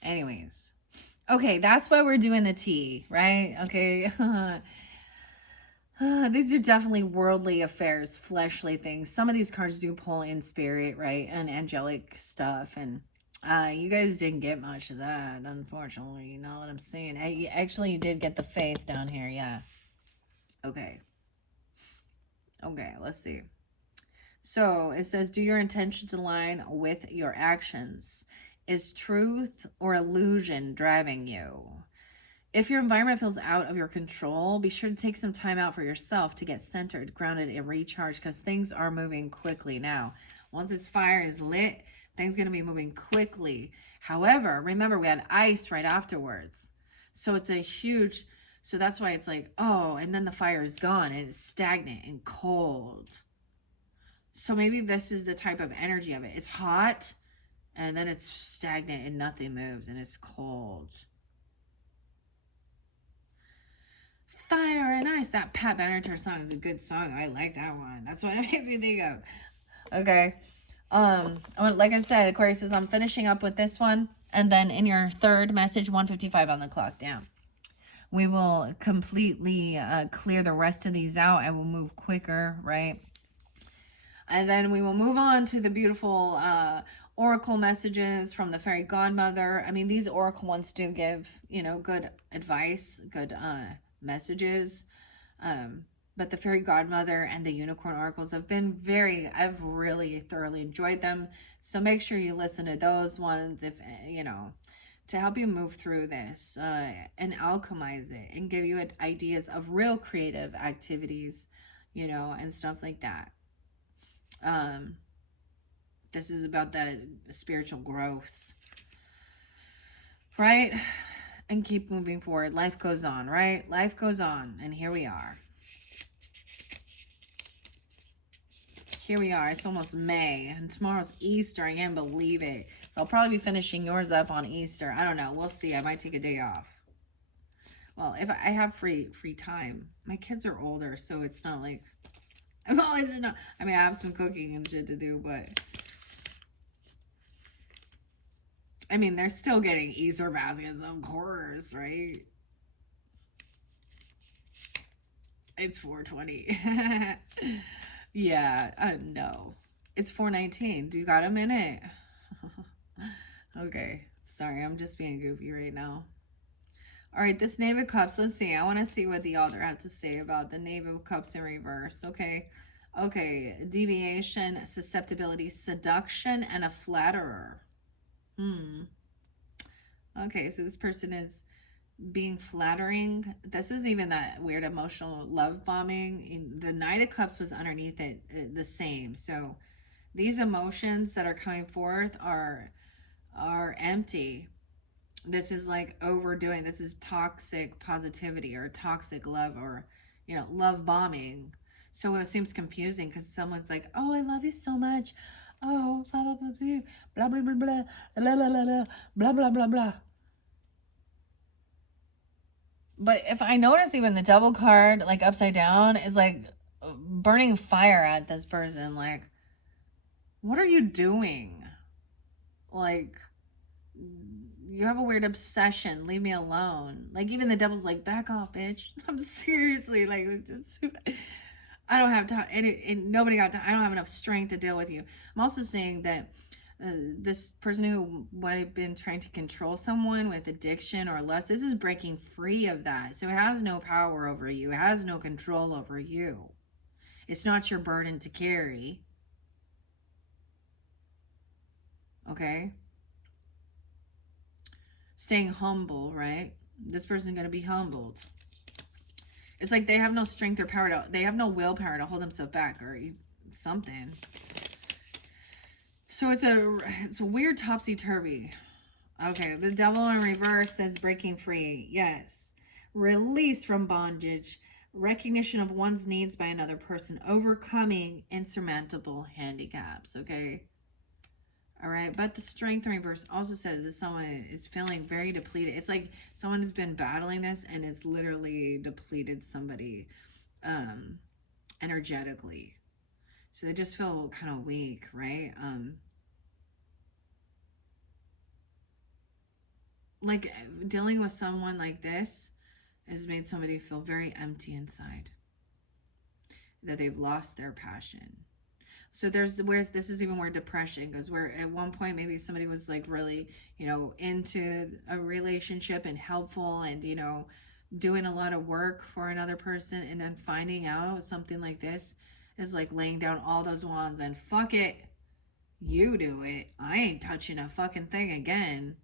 Anyways. Okay, that's why we're doing the tea, right? Okay. These are definitely worldly affairs, fleshly things. Some of these cards do pull in spirit, right? And angelic stuff. And you guys didn't get much of that, unfortunately. You know what I'm saying? Actually, you did get the faith down here, yeah. Okay. Okay, let's see. So it says, do your intentions align with your actions? Is truth or illusion driving you? If your environment feels out of your control, be sure to take some time out for yourself to get centered, grounded, and recharged, because things are moving quickly now. Once this fire is lit, things are going to be moving quickly. However, remember, we had ice right afterwards. So it's a huge, so that's why it's like, oh, and then the fire is gone and it's stagnant and cold. So maybe this is the type of energy of it. It's hot and then it's stagnant and nothing moves and it's cold. Fire and Ice. That Pat Benatar song is a good song. I like that one. That's what it makes me think of. Okay. Like I said, Aquarius says I'm finishing up with this one. And then in your third message, 1:55 on the clock down. We will completely clear the rest of these out and we'll move quicker, right? And then we will move on to the beautiful oracle messages from the fairy godmother. I mean, these oracle ones do give, you know, good advice, good messages. But the fairy godmother and the unicorn oracles have been I've really thoroughly enjoyed them. So make sure you listen to those ones if, you know, to help you move through this and alchemize it and give you ideas of real creative activities, you know, and stuff like that. This is about that spiritual growth, right? And keep moving forward. Life goes on, right? Life goes on. And here we are. Here we are. It's almost May. And tomorrow's Easter. I can't believe it. I'll probably be finishing yours up on Easter. I don't know. We'll see. I might take a day off. Well, if I have free time. My kids are older, so it's not like... Well, it's not... I mean, I have some cooking and shit to do, but... I mean, they're still getting Easter baskets, of course, right? It's 4:20. Yeah, no. It's 4:19. Do you got a minute? Okay. Sorry, I'm just being goofy right now. All right, this Knave of Cups. Let's see. I want to see what the author had to say about the Knave of Cups in reverse. Okay. Okay. Deviation, susceptibility, seduction, and a flatterer. Okay, so this person is being flattering. This is even that weird emotional love bombing. The Knight of Cups was underneath it the same. So these emotions that are coming forth are empty. This is like overdoing. This is toxic positivity or toxic love or, you know, love bombing. So it seems confusing because someone's like, oh, I love you so much. Oh, blah, blah, blah, blah, blah, blah, blah, blah, blah, blah, blah, blah, blah, blah. But if I notice even the double card, like upside down, is like burning fire at this person. Like, what are you doing? Like, you have a weird obsession. Leave me alone. Like, even the devil's like, back off, bitch. I'm seriously like, just, I don't have time. And nobody got time. I don't have enough strength to deal with you. I'm also saying that this person who might have been trying to control someone with addiction or lust, this is breaking free of that. So it has no power over you. It has no control over you. It's not your burden to carry. Okay? Staying humble, right? This person's going to be humbled. It's like they have no strength or power to, they have no willpower to hold themselves back or something. So it's a weird topsy-turvy. Okay, the devil in reverse says breaking free. Yes. Release from bondage. Recognition of one's needs by another person. Overcoming insurmountable handicaps. Okay. All right. But the strength in reverse also says that someone is feeling very depleted. It's like someone has been battling this and it's literally depleted somebody energetically. So they just feel kind of weak, right? Like dealing with someone like this has made somebody feel very empty inside. That they've lost their passion. So there's where this is even where depression goes, where at one point maybe somebody was like really, you know, into a relationship and helpful and, you know, doing a lot of work for another person, and then finding out something like this is like laying down all those wands and fuck it, you do it. I ain't touching a fucking thing again.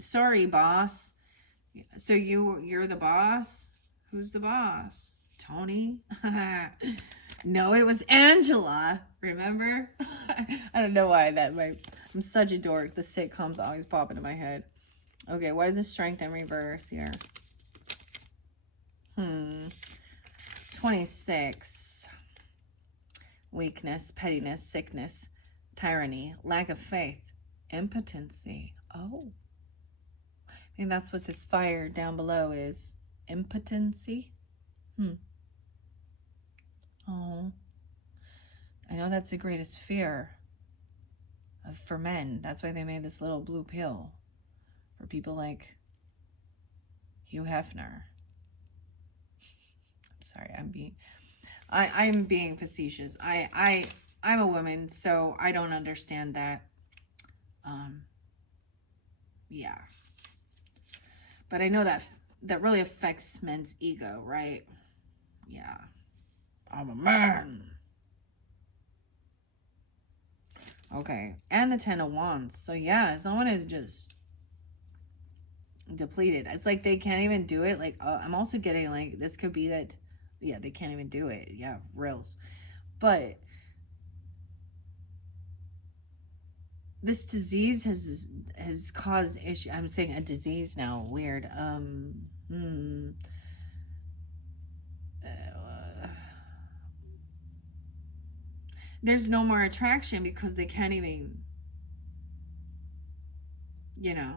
Sorry, boss. So you're the boss? Who's the boss? Tony? No, it was Angela. Remember? I don't know why I'm such a dork. The sitcoms always pop into my head. Okay, why is the strength in reverse here? 26. Weakness, pettiness, sickness, tyranny, lack of faith, impotency. Oh. I think that's what this fire down below is. Impotency. Oh. I know that's the greatest fear for men. That's why they made this little blue pill for people like Hugh Hefner. Sorry, I'm being facetious. I'm a woman, so I don't understand that. Yeah. But I know that really affects men's ego, right? Yeah. I'm a man. Okay. And the Ten of Wands. So yeah, someone is just depleted. It's like they can't even do it. Like, I'm also getting like, this could be that, yeah, they can't even do it. Yeah, reals. But this disease has caused issue. I'm saying a disease now. Weird. There's no more attraction because they can't even, you know.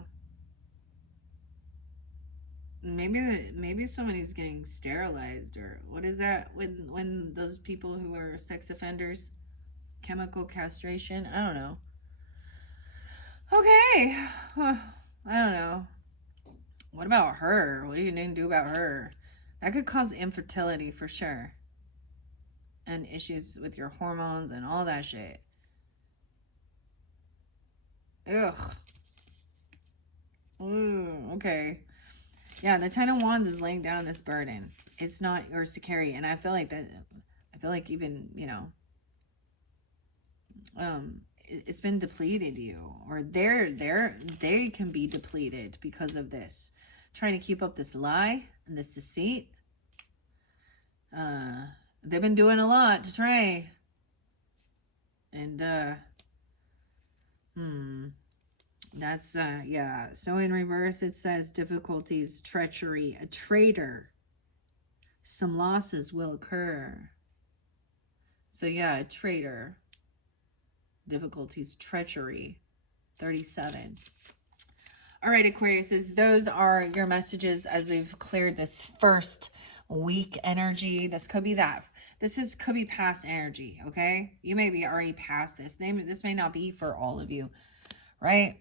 Maybe somebody's getting sterilized, or what is that when those people who are sex offenders, chemical castration? I don't know. Okay. I don't know. What about her? What do you need to do about her? That could cause infertility for sure. And issues with your hormones and all that shit. Ugh. Ooh, okay. Yeah, the Ten of Wands is laying down this burden. It's not yours to carry. And I feel like even, it's been depleted you, or they can be depleted because of this, trying to keep up this lie and this deceit. They've been doing a lot to try, and that's yeah. So in reverse it says difficulties, treachery, a traitor, some losses will occur. So yeah, a traitor, difficulties, treachery. 37. All right, Aquariuses, those are your messages as we've cleared this first week energy. This could be that. Could be past energy, okay? You may be already past this. This may not be for all of you, right?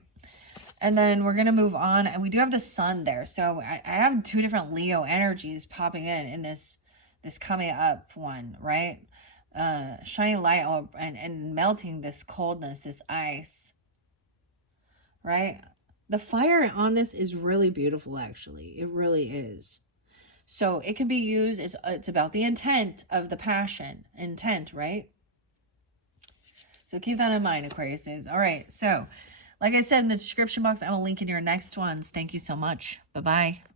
And then we're going to move on. And we do have the sun there. So I have two different Leo energies popping in this coming up one, right? Shining light and melting this coldness, this ice, right? The fire on this is really beautiful, actually. It really is. So it can be used, it's about the intent of the passion. Intent, right? So keep that in mind, Aquariuses. All right, so like I said in the description box, I will link in your next ones. Thank you so much. Bye-bye.